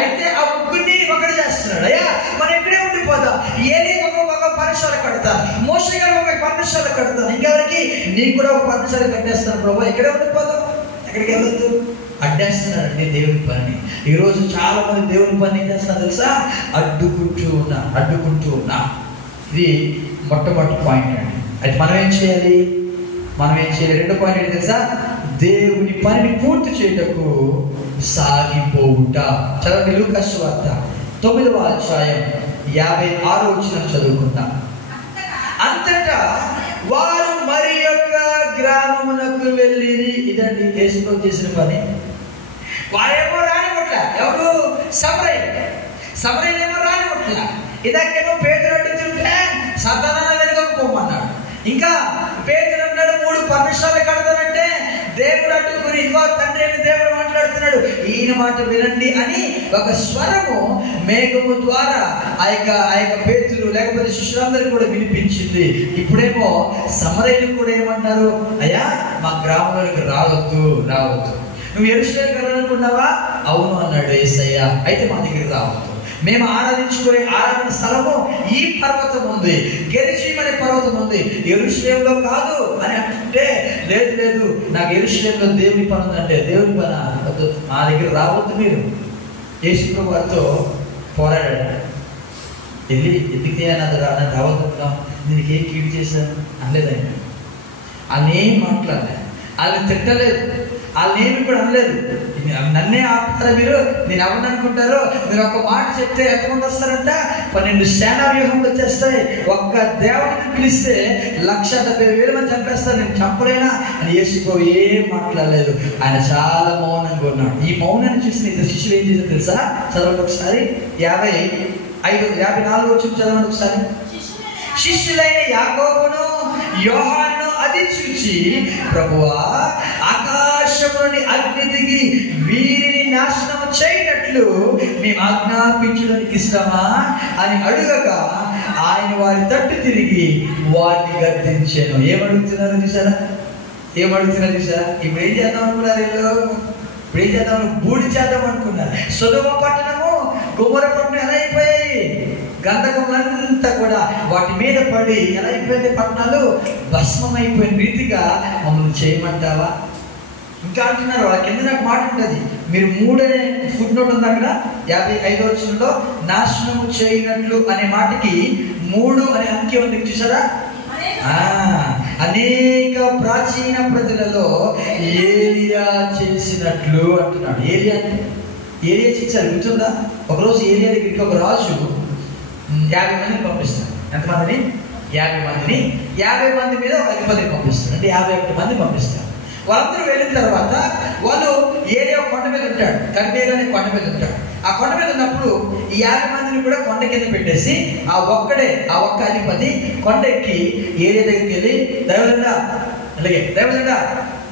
అయితే ఆ ముగ్గురిని ఒకటి చేస్తున్నాడు. అయ్యా మనం ఇక్కడే ఉండిపోదాం. ఏలియా ఒక పర్ణశాల కడతాను, మోషే గారు ఒక పర్ణశాల కడతాను, ఇంకెవరికి నీకు కూడా ఒక పర్ణశాల కట్టేస్తాను ప్రభు, ఇక్కడే ఉండిపోదాం, ఎక్కడికి వెళ్ళొద్దు. అడ్డేస్తున్నారండి దేవుని పని. ఈరోజు చాలా మంది దేవుని పని ఏం చేస్తున్నారు తెలుసా? అడ్డుకుంటూ ఉన్నా. ఇది మొట్టమొదటి పాయింట్ అండి. అయితే మనం ఏం చేయాలి? రెండో పాయింట్ ఏంటి తెలుసా? దేవుని పనిని పూర్తి చేయటకు సాగిపోవుట. చదవండి లూకా సువార్త 9వ అధ్యాయం 56వ వచనం చదువుకుందాం. అంతటా వారు మరి యొక్క గ్రామమునకు వెళ్ళిరి. ఇదండి యేసుతో చేసిన పని. వారేమో రానివ్వట్ల. ఎవరు? సమరయులేమో రానివ్వట్ల. ఇదాకేమో పేతురు అడుగుతుంటే సతానా వెనుకకు పోమన్నాడు. ఇంకా పేతురు అన్నాడు 3 పర్ణశాలలు కడతానంటే దేవుడు అడ్డుకుని, ఇదిగో తండ్రి అని దేవుడు మాట్లాడుతున్నాడు, ఈయన మాట వినండి అని ఒక స్వరము మేఘము ద్వారా ఆ యొక్క పేతురు లేకపోతే శిష్యులందరికీ కూడా వినిపించింది. ఇప్పుడేమో సమరయులు కూడా ఏమన్నారు? అయ్యా మా గ్రామంలోకి రావద్దు. నువ్వు యెరూషలేముకి వెళ్ళాలనుకున్నావా? అవును అన్నాడు యేసయ్య. అయితే మా దగ్గరికి రావద్దు. మేము ఆరాధించుకునే ఆరాధన స్థలము ఈ పర్వతం ఉంది, గెరిజీం అనే పర్వతం ఉంది, యెరూషలేములో కాదు అని అంటుంటే, లేదు నాకు యెరూషలేములో దేవుని పని ఉందంటే, దేవుని పని వద్దు, మా దగ్గర రావద్దు మీరు. యేసు ప్రభు వారితో పోరాడాడు. వెళ్ళి ఎందుకే అన్నది రావద్దున్నాం, నేను ఏం కీడు చేశాను అనలేదండి. వాళ్ళని ఏం మాట్లాడలే, వాళ్ళని తిట్టలేదు, వాళ్ళేమి కూడా అనలేదు. నన్నే ఆపుతారా మీరు? నేను ఎవరిని అనుకుంటారు? మీరు ఒక మాట చెప్తే ఎంతమంది వస్తారంట? 12 సేనా వ్యూహంలో వచ్చేస్తాయి. ఒక్క దేవుడిని పిలిస్తే 1,70,000 మంది చంపేస్తారు, నేను చంపలేనా అని యేసు ప్రభు ఏం మాట్లాడలేదు. ఆయన చాలా మౌనంగా ఉన్నాడు. ఈ మౌనాన్ని చూసిన ఇద్దరు శిష్యులు ఏం చేశారు తెలుసా? చదవండి ఒకసారి. 54 వచ్చి చదవండి ఒకసారి. శిష్యులైన యాకోబును యోహాను అది చూచి, ప్రభువా ఆకాశములోని అగ్ని దిగి వీరిని నాశనం చేయనట్లు మేము ఆజ్ఞాపించడానికి ఇష్టమా అని అడుగగా ఆయన వారి తట్టు తిరిగి వారిని గద్దించాను. ఏమడుగుతున్నారు చూసారా? ఇప్పుడు ఏం చేద్దాం అనుకున్నారు? బూడి చేద్దాం అనుకున్నారు. సొదొమ పట్టణము, గొమొర్రా పట్టణం ఎలా అయిపోయాయి? గంధకములంతా కూడా వాటి మీద పడి ఎలా అయిపోయింది? పట్టణాలు భస్మం అయిపోయిన రీతిగా మమ్మల్ని చేయమంటావా? ఇంకా అంటున్నారు. వాళ్ళ కింద నాకు మాట ఉంటుంది, మీరు 3 అనే ఫుట్ నోట్ ఉంది అక్కడ 55వ వచనంలో, నాశనము చేయనట్లు అనే మాటకి 3 అనే అంకె ఉంది చూసారా? అనేక ప్రాచీన ప్రజలలో ఏలియా చేసినట్లు అంటున్నాడు. ఏలియా చేశారు గుర్తుందా? ఒకరోజు ఏలియా దగ్గరికి ఒక రాజు 50 మందిని పంపిస్తాడు. ఎంతమందిని? 50 మందిని. 50 మంది మీద ఒక అధిపతిని పంపిస్తాడు. అంటే 51 మంది పంపిస్తాడు. వాళ్ళందరూ వెళ్ళిన తర్వాత వాళ్ళు ఏరియా కొండ మీద ఉంటాడు, కర్మేలు అనే కొండ మీద ఉంటాడు. ఆ కొండ మీద ఉన్నప్పుడు ఈ 50 మందిని కూడా కొండ కింద పెట్టేసి ఆ ఒక్క అధిపతి కొండ ఎక్కి ఏరియా దగ్గరికి వెళ్ళి, దైవజనుడా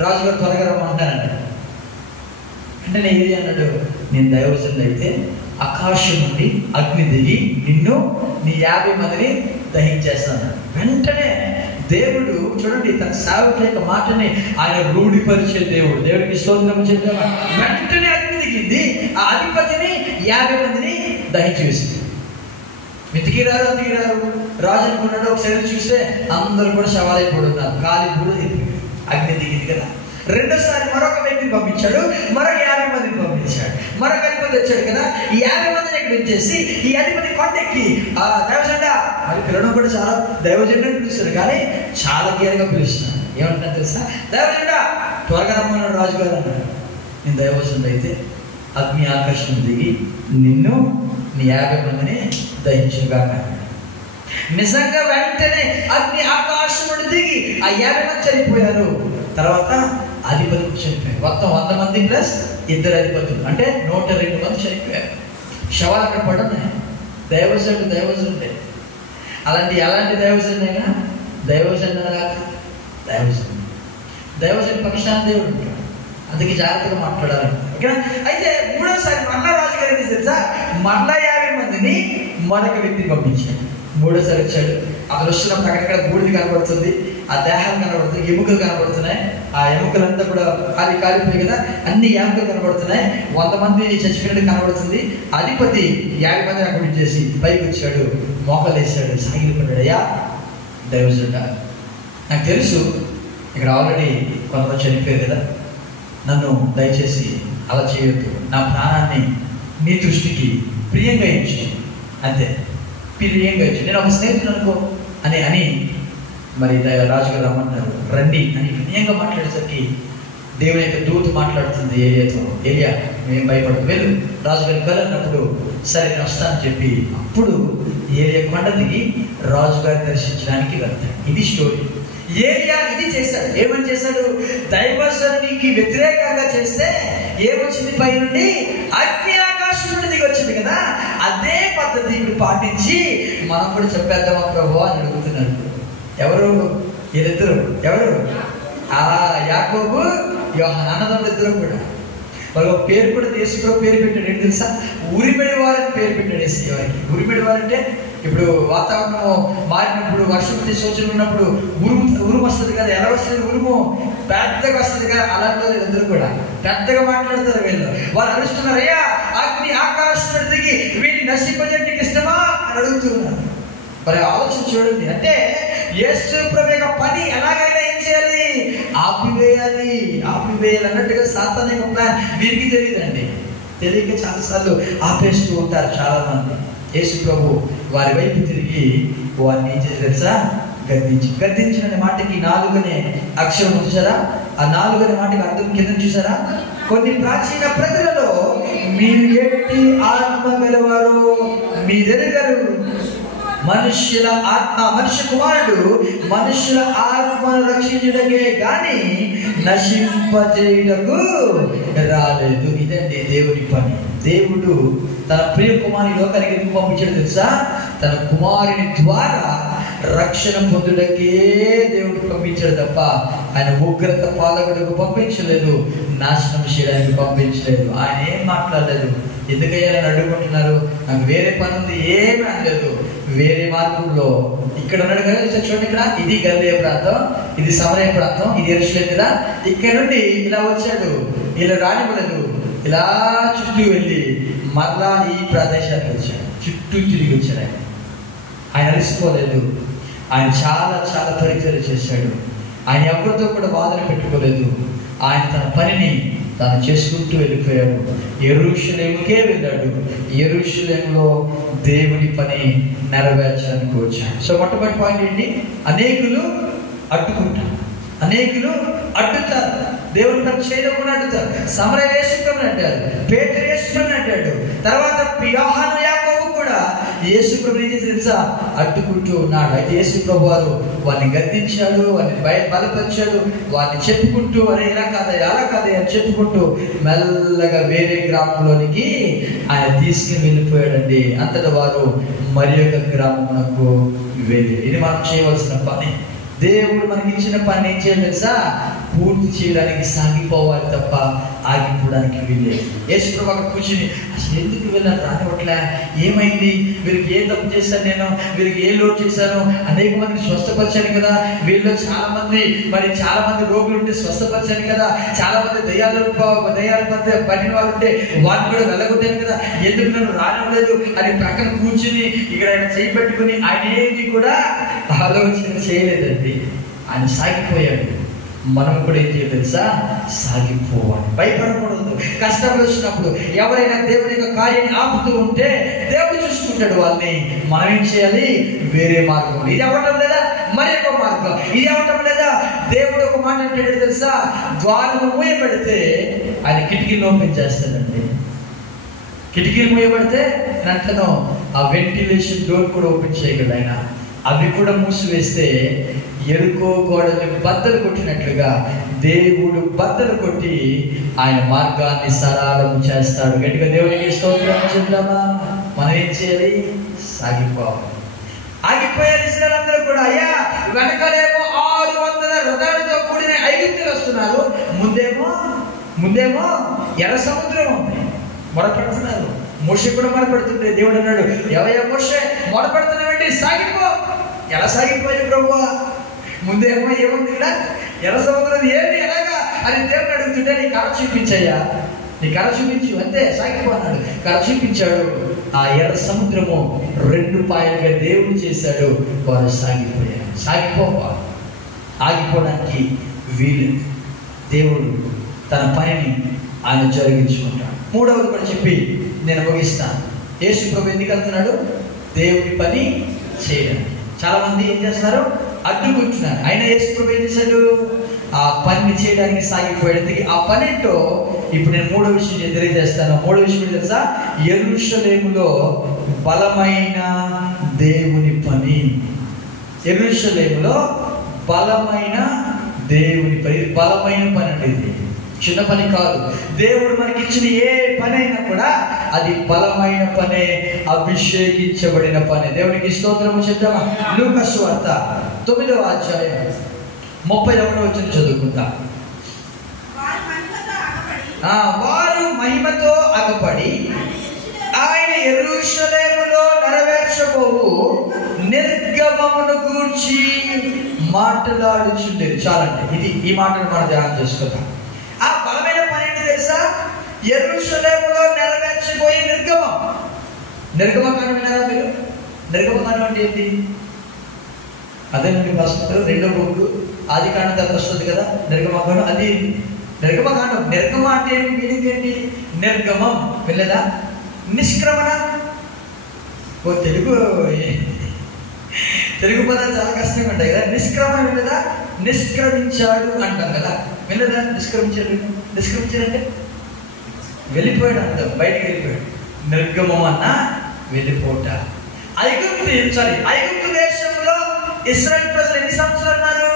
రాజుగారు త్వరగా రమ్మంటానంటాడు. అంటే ఏరియా అన్నాడు, నేను దైవజనుడు అయితే ఆకాశం నుండి అగ్ని దిగి నిన్ను నీ 50 మందిని దహించేస్తాను. వెంటనే దేవుడు చూడండి, తన సేవకుల యొక్క మాటని ఆయన రూఢిపరిచే దేవుడు. దేవుడికి స్తోత్రం చెప్తామా? వెంటనే అగ్ని దిగింది, ఆ అధిపతిని 50 మందిని దహించేసింది. వెతికిరారు, రాజు అనుకున్నాడు. ఒకసారి చూస్తే అందరూ కూడా శవాలైపోయి ఉన్నారు, కాలి కూడా అగ్ని దిగింది కదా. రెండోసారి మరొక వ్యక్తిని పంపించాడు, మరొక 50 మందిని పంపించాడు, మరొక అధిపతి వచ్చాడు కదా. ఈ 50 మందిని ఇక్కడ వచ్చేసి ఈ అధిపతి కొండెక్కి ఆ దైవజెండ, మరి పిల్లడం కూడా చాలా దైవజెండని పిలుస్తారు, కానీ చాలా కేర్గా పిలుస్తున్నాడు. ఏమంటున్నా తెలుసా? దైవజెండ త్వరగా రమ్మన్నాడు రాజుగారు అన్నాడు. నేను దైవజెండ అయితే అగ్ని ఆకర్షణ దిగి నిన్ను నీ 50 మందిని దహించుగా. నిజంగా వెంటనే అగ్ని ఆకాశం నుండి దిగి ఆ 50 మంది చనిపోయారు. తర్వాత అధిపతులు చనిపోయారు. మొత్తం 100 మంది ప్లస్ 2 అధిపతులు, అంటే 102 మంది చనిపోయారు. శవాలు అక్కడ పడున్నాయి. దైవజనుడే అలాంటి దైవజనుడైనా దైవజను పక్షాన్ని దేవుడు ఉంటాడు. అందుకే జాగ్రత్తగా మాట్లాడాలి. ఓకేనా? అయితే మూడోసారి మరలా రాజుగారు ఏం తెలుసా, మరలా 50 మందిని మరొక వ్యక్తిని పంపించాడు. మూడోసారి వచ్చాడు. అతను వస్తున్నప్పుడు అక్కడక్కడ బూడిది కనబడుతుంది, ఆ దేహాలు కనబడుతుంది, ఎముకలు కనబడుతున్నాయి. ఆ ఎముకలంతా కూడా కాలిపోయి కదా, అన్ని ఎముకలు కనబడుతున్నాయి. 100 మంది చచ్చిపోయినట్టు కనబడుతుంది. అధిపతి 50 మందిని అక్కడ చేసి పైకి వచ్చాడు, మోకలేసాడు, సాగిలిపడ్డాడు. అయ్యా దైవజనుడా, నాకు తెలుసు ఇక్కడ ఆల్రెడీ కొంతమంది చనిపోయారు కదా, నన్ను దయచేసి అలా చేయొద్దు, నా ప్రాణాన్ని నీ దృష్టికి ప్రియంగా ఇచ్చు, అంతే, ప్రియంగా ఇచ్చు, నేను ఒక స్నేహితుడు అనుకో అని మరి రాజుగారు రమ్మంటారు. రండి అని వినయంగా మాట్లాడేసరికి దేవుని యొక్క దూత మాట్లాడుతుంది ఏలియాతో, ఏలియా మేము భయపడదు, వెళ్ళు రాజుగారి కలన్నప్పుడు సరే నేను వస్తానని చెప్పి అప్పుడు ఏలియా కొండ దిగి రాజుగారిని దర్శించడానికి వెళ్తాడు. ఇది స్టోరీ. ఏలియా ఇది చేశాడు. ఏమని చేశాడు? దైవజనునికి వ్యతిరేకంగా చేస్తే ఏమొచ్చింది? పై నుండి అగ్ని ఆకాశం నుండి దిగి వచ్చింది కదా, అదే పద్ధతి ఇప్పుడు పాటించి మనం కూడా చెప్పేద్దామా ప్రభు అని అడుగుతున్నాడు. ఎవరు వీళ్ళిద్దరు? ఎవరు? యాకోబు, యోహాను అన్నదమ్ములు ఇద్దరు కూడా. వాళ్ళ పేరు కూడా యేసుప్రభు పేరు పెట్టాడు. ఏంటి తెలుసా? ఉరిమెడి వారని పేరు పెట్టాడు యేసు వారికి. ఉరిమెడి వారంటే ఇప్పుడు వాతావరణం మారినప్పుడు, వర్షం వచ్చే సూచనలు ఉన్నప్పుడు ఉరుము వస్తుంది కదా. ఎలా వస్తుంది ఉరుము? పెద్దగా వస్తుంది కదా. అలాంటి వీళ్ళందరూ కూడా పెద్దగా మాట్లాడతారు. వాళ్ళు అరుస్తున్నారు, అయ్యా అగ్ని ఆకాశం దిగి వీటిని నశింపజేయడానికి ఇష్టమా అని అడుగుతున్నారు. మరి ఆలోచన చూడండి. అంటే యేసు ప్రభు యొక్క పని ఎలాగైనా ఏం చేయాలి? ఆపివేయాలి అన్నట్టుగా సాతాను యొక్క ప్లాన్ వీరికి తెలియదండి. తెలియక చాలాసార్లు ఆపేస్తూ ఉంటారు చాలా మంది. యేసు ప్రభు వారి వైపు తిరిగి వారిని ఏం చేసి తెలుసా? గద్దించిన మాటకి 4 అనే అక్షరం చూసారా? ఆ 4 అనే మాటకి అర్థం కింద చూసారా? కొన్ని ప్రాచీన ప్రజలలో మీరు ఎట్టి ఆత్మ గలవారు మీరెరుగరు, మనుష్య కుమారుడు మనుష్యుల ఆత్మను రక్షించుటకే గాని నశింపజేయుటకు రాలేదు. ఇదండి దేవుని పని. దేవుడు తన ప్రియ కుమారుని లోకానికి ఎందుకు పంపించాడు తెలుసా? తన కుమారుని ద్వారా రక్షణ పొందుటకే దేవుడు పంపించాడు తప్ప ఆయన ఉగ్రత పాలకుడికి పంపించలేదు, నాశనం చేయడానికి పంపించలేదు. ఆయన ఏం మాట్లాడలేదు. ఎందుకయ్యా అని అడుగుకుంటున్నారు? నాకు వేరే పని ఉంది, ఏమీ అనలేదు. వేరే మార్గంలో ఇక్కడ ఉన్నాడు కదా, చూడండి, ఇక్కడ ఇది గలిలయ ప్రాంతం, ఇది సమరయ ప్రాంతం, ఇది యెరూషలేము కదా. ఇక్కడ నుండి ఇలా వచ్చాడు, ఇలా రానివ్వలేదు, ఇలా చుట్టూ వెళ్ళి మరలా ఈ ప్రదేశానికి వచ్చాడు, చుట్టూ తిరిగి వచ్చాడు. ఆయన అలసిపోలేదు. ఆయన చాలా చాలా పరిచయం చేశాడు. ఆయన ఎవరితో కూడా వాదన పెట్టుకోలేదు. ఆయన తన పనిని తాను చేసుకుంటూ వెళ్ళిపోయాడు. యెరూషలేముకే వెళ్ళాడు. యెరూషలేములో దేవుని పని నెరవేర్చడానికి వచ్చాడు. సో మొట్టమొదటి పాయింట్ ఏంటి? అనేకులు అడ్డుకుంటారు, అనేకులు అడ్డుతారు, దేవుని పని చేయకుండా అడ్డుతారు. సమరయ యేసుప్రభుని అంటారు, పేతురు యేసుప్రభుని అంటాడు. తర్వాత యోహాను, యాకోబు కూడా యేసుప్రభుని ఏం చేసి తెలుసా? అడ్డుకుంటూ ఉన్నాడు. అయితే యేసుప్రభు వారు వారిని గద్దించాడు, వారిని బలపరిచాడు. వారిని చెప్పుకుంటూ అరే ఇలా కాదయ్యా అలా కాదయ్యా అని చెప్పుకుంటూ మెల్లగా వేరే గ్రామంలోనికి ఆయన తీసుకుని వెళ్ళిపోయాడండి. అంతటా వారు మరి ఒక గ్రామమునకు వెళ్ళి, ఇది మనం చేయవలసిన పని. దేవుడు మనకి ఇచ్చిన పని ఏం చేయాలి తెలుసా? పూర్తి చేయడానికి సాగిపోవాలి తప్ప ఆగిపోవడానికి వీల్లేదు. యేసుప్రభు అక్కడ కూర్చుని అసలు ఎందుకు వెళ్ళాను రానివ్వట్లే, ఏమైంది, వీరికి ఏ తప్పు చేశాను, నేను వీరికి ఏ లోటు చేశాను, అనేక మందిని స్వస్థపరిచాను కదా, వీళ్ళు చాలా మంది రోగులు ఉంటే స్వస్థపరిచాను కదా, చాలా మంది దయ్యాలు పట్టిన వాళ్ళు ఉంటే వాటిని కూడా వెళ్ళగొట్టాను కదా, ఎందుకు నన్ను రానివ్వలేదు అని ప్రక్కన కూర్చుని ఇక్కడ ఆయన చేయి పెట్టుకుని ఆయన ఏది కూడా ఆలోచన చేయలేదండి. ఆయన సాగిపోయాడు. మనం కూడా ఏం చేయాలి తెలుసా? సాగిపోవాలి, భయపడకూడదు. కష్టాలు వచ్చినప్పుడు ఎవరైనా దేవుని యొక్క కార్యాన్ని ఆపుతూ ఉంటే దేవుడు చూసుకుంటాడు వాళ్ళని. మనం ఏం చేయాలి? వేరే మార్గం, ఇది అవ్వటం లేదా మరి ఒక మార్గం, ఇది అవ్వటం లేదా. దేవుడు ఒక మాట అంటే తెలుసా? ద్వారము మూయబెడితే ఆయన కిటికీని ఓపెన్ చేస్తాడండి. కిటికీలు మూయబడితే వెంటనే ఆ వెంటిలేషన్ డోర్ కూడా ఓపెన్ చేయగలడు ఆయన. అవి కూడా మూసివేస్తే ఎరుకో గోడని బద్దలు కొట్టినట్లుగా దేవుడు బద్దలు కొట్టి ఆయన మార్గాన్ని సరళం చేస్తాడు. గట్టిగా దేవునికి స్తోత్రం చెప్తామా? మనం ఏం చేయాలి? సాగిపోవాలి. ఆగిపోయారు ఇశ్రాయేలు అందరూ కూడా. అయ్యా, వెనకలేమో 600 రథాలతో కూడిన ఐగుప్తులు వస్తున్నారు, ముందేమో ఎర్ర సముద్రం ఉంది. మొరపెడుతున్నారు. మోషే కూడా మొరపెడుతుంటే దేవుడు అన్నాడు, ఎవయ్యా మోషే మొరపెడుతున్నావండి, సాగిపో. ఎలా సాగిపోయి ప్రభువా? ముందేమో ఏముంది ఇక్కడ? ఎర్ర సముద్రం. ఏంటి ఎలాగా అని దేవుడు అడుగుతుంటే, నీ కర్ర చూపించయ్యా, నీ కర్ర చూపించు, అంతే సాగిపో అన్నాడు. కర్ర చూపించాడు. ఆ ఎర్ర సముద్రము 2 పాయలుగా దేవుడు చేశాడు. వారు సాగిపోయారు. ఆగిపోవడానికి వీలు. దేవుడు తన పనిని ఆయన జరిగించుకుంటాడు. 3వది కూడా చెప్పి నేను ముగిస్తాను. యేసు ప్రభు ఎందుకు వెళ్తున్నాడు? దేవుడి పని చేయడానికి. చాలా మంది ఏం చేస్తున్నారు? అడ్డుకుంటున్నారు. ఆయన యేసు ప్రభు ఏం చేశాడు? ఆ పనిని చేయడానికి సాగిపోయాడు. ఆ పని ఏంటో ఇప్పుడు నేను 3వ విషయం తెలియజేస్తాను. 3వ విషయం తెలుసా? యెరూషలేములో బలమైన దేవుని పని. యెరూషలేములో బలమైన దేవుని పని. బలమైన పని అండి. ఇది చిన్న పని కాదు. దేవుడు మనకి ఇచ్చిన ఏ పని అయినా కూడా అది బలమైన పనే, అభిషేకించబడిన పని. దేవునికి స్తోత్రము చెప్తామా? లూకా సువార్త 9వ అధ్యాయం 31వ వచనం చదువుకుంటా. వారు మహిమతో అగపడి ఆయన యెరూషలేములో నెరవేర్చబోవు నిర్గమమును గూర్చి మాట్లాడుచుండేది. చాలండి, ఈ మాటను మనం ధ్యానం చేసుకుందాం. ఆ బలమైన పని ఏంటి తెలుసా? యెరూషలేములో నెరవేర్చబోయే నిర్గమకాండం. విన్నారా మీరు? నిర్గమకాండం అంటే ఏంటి? అదేనండి, ఫస్ట్ 2వ బుక్ ఆదికాండం తర్వాత వస్తుంది కదా నిర్గమకాండం. అది నిర్గమకాండం. నిర్గమ అంటే ఏంటి? మీనింగ్ ఏంటి? నిర్గమం వెళ్ళదా? నిష్క్రమణ. తెలుగు పదాలు చాలా కష్టంగా ఉంటాయి కదా. నిష్క్రమణ వెళ్ళదా? నిష్క్రమించాడు అంటాం కదా. వెళ్ళదా? నిష్క్రమించాడంటే వెళ్ళిపోయాడు అంటాం, బయటకు వెళ్ళిపోయాడు. నిర్గమం అన్న వెళ్ళిపోట. ఐగుప్తు దేశంలో ఇశ్రాయేలు ప్రజలు ఎన్ని సంవత్సరాలు ఉన్నారు?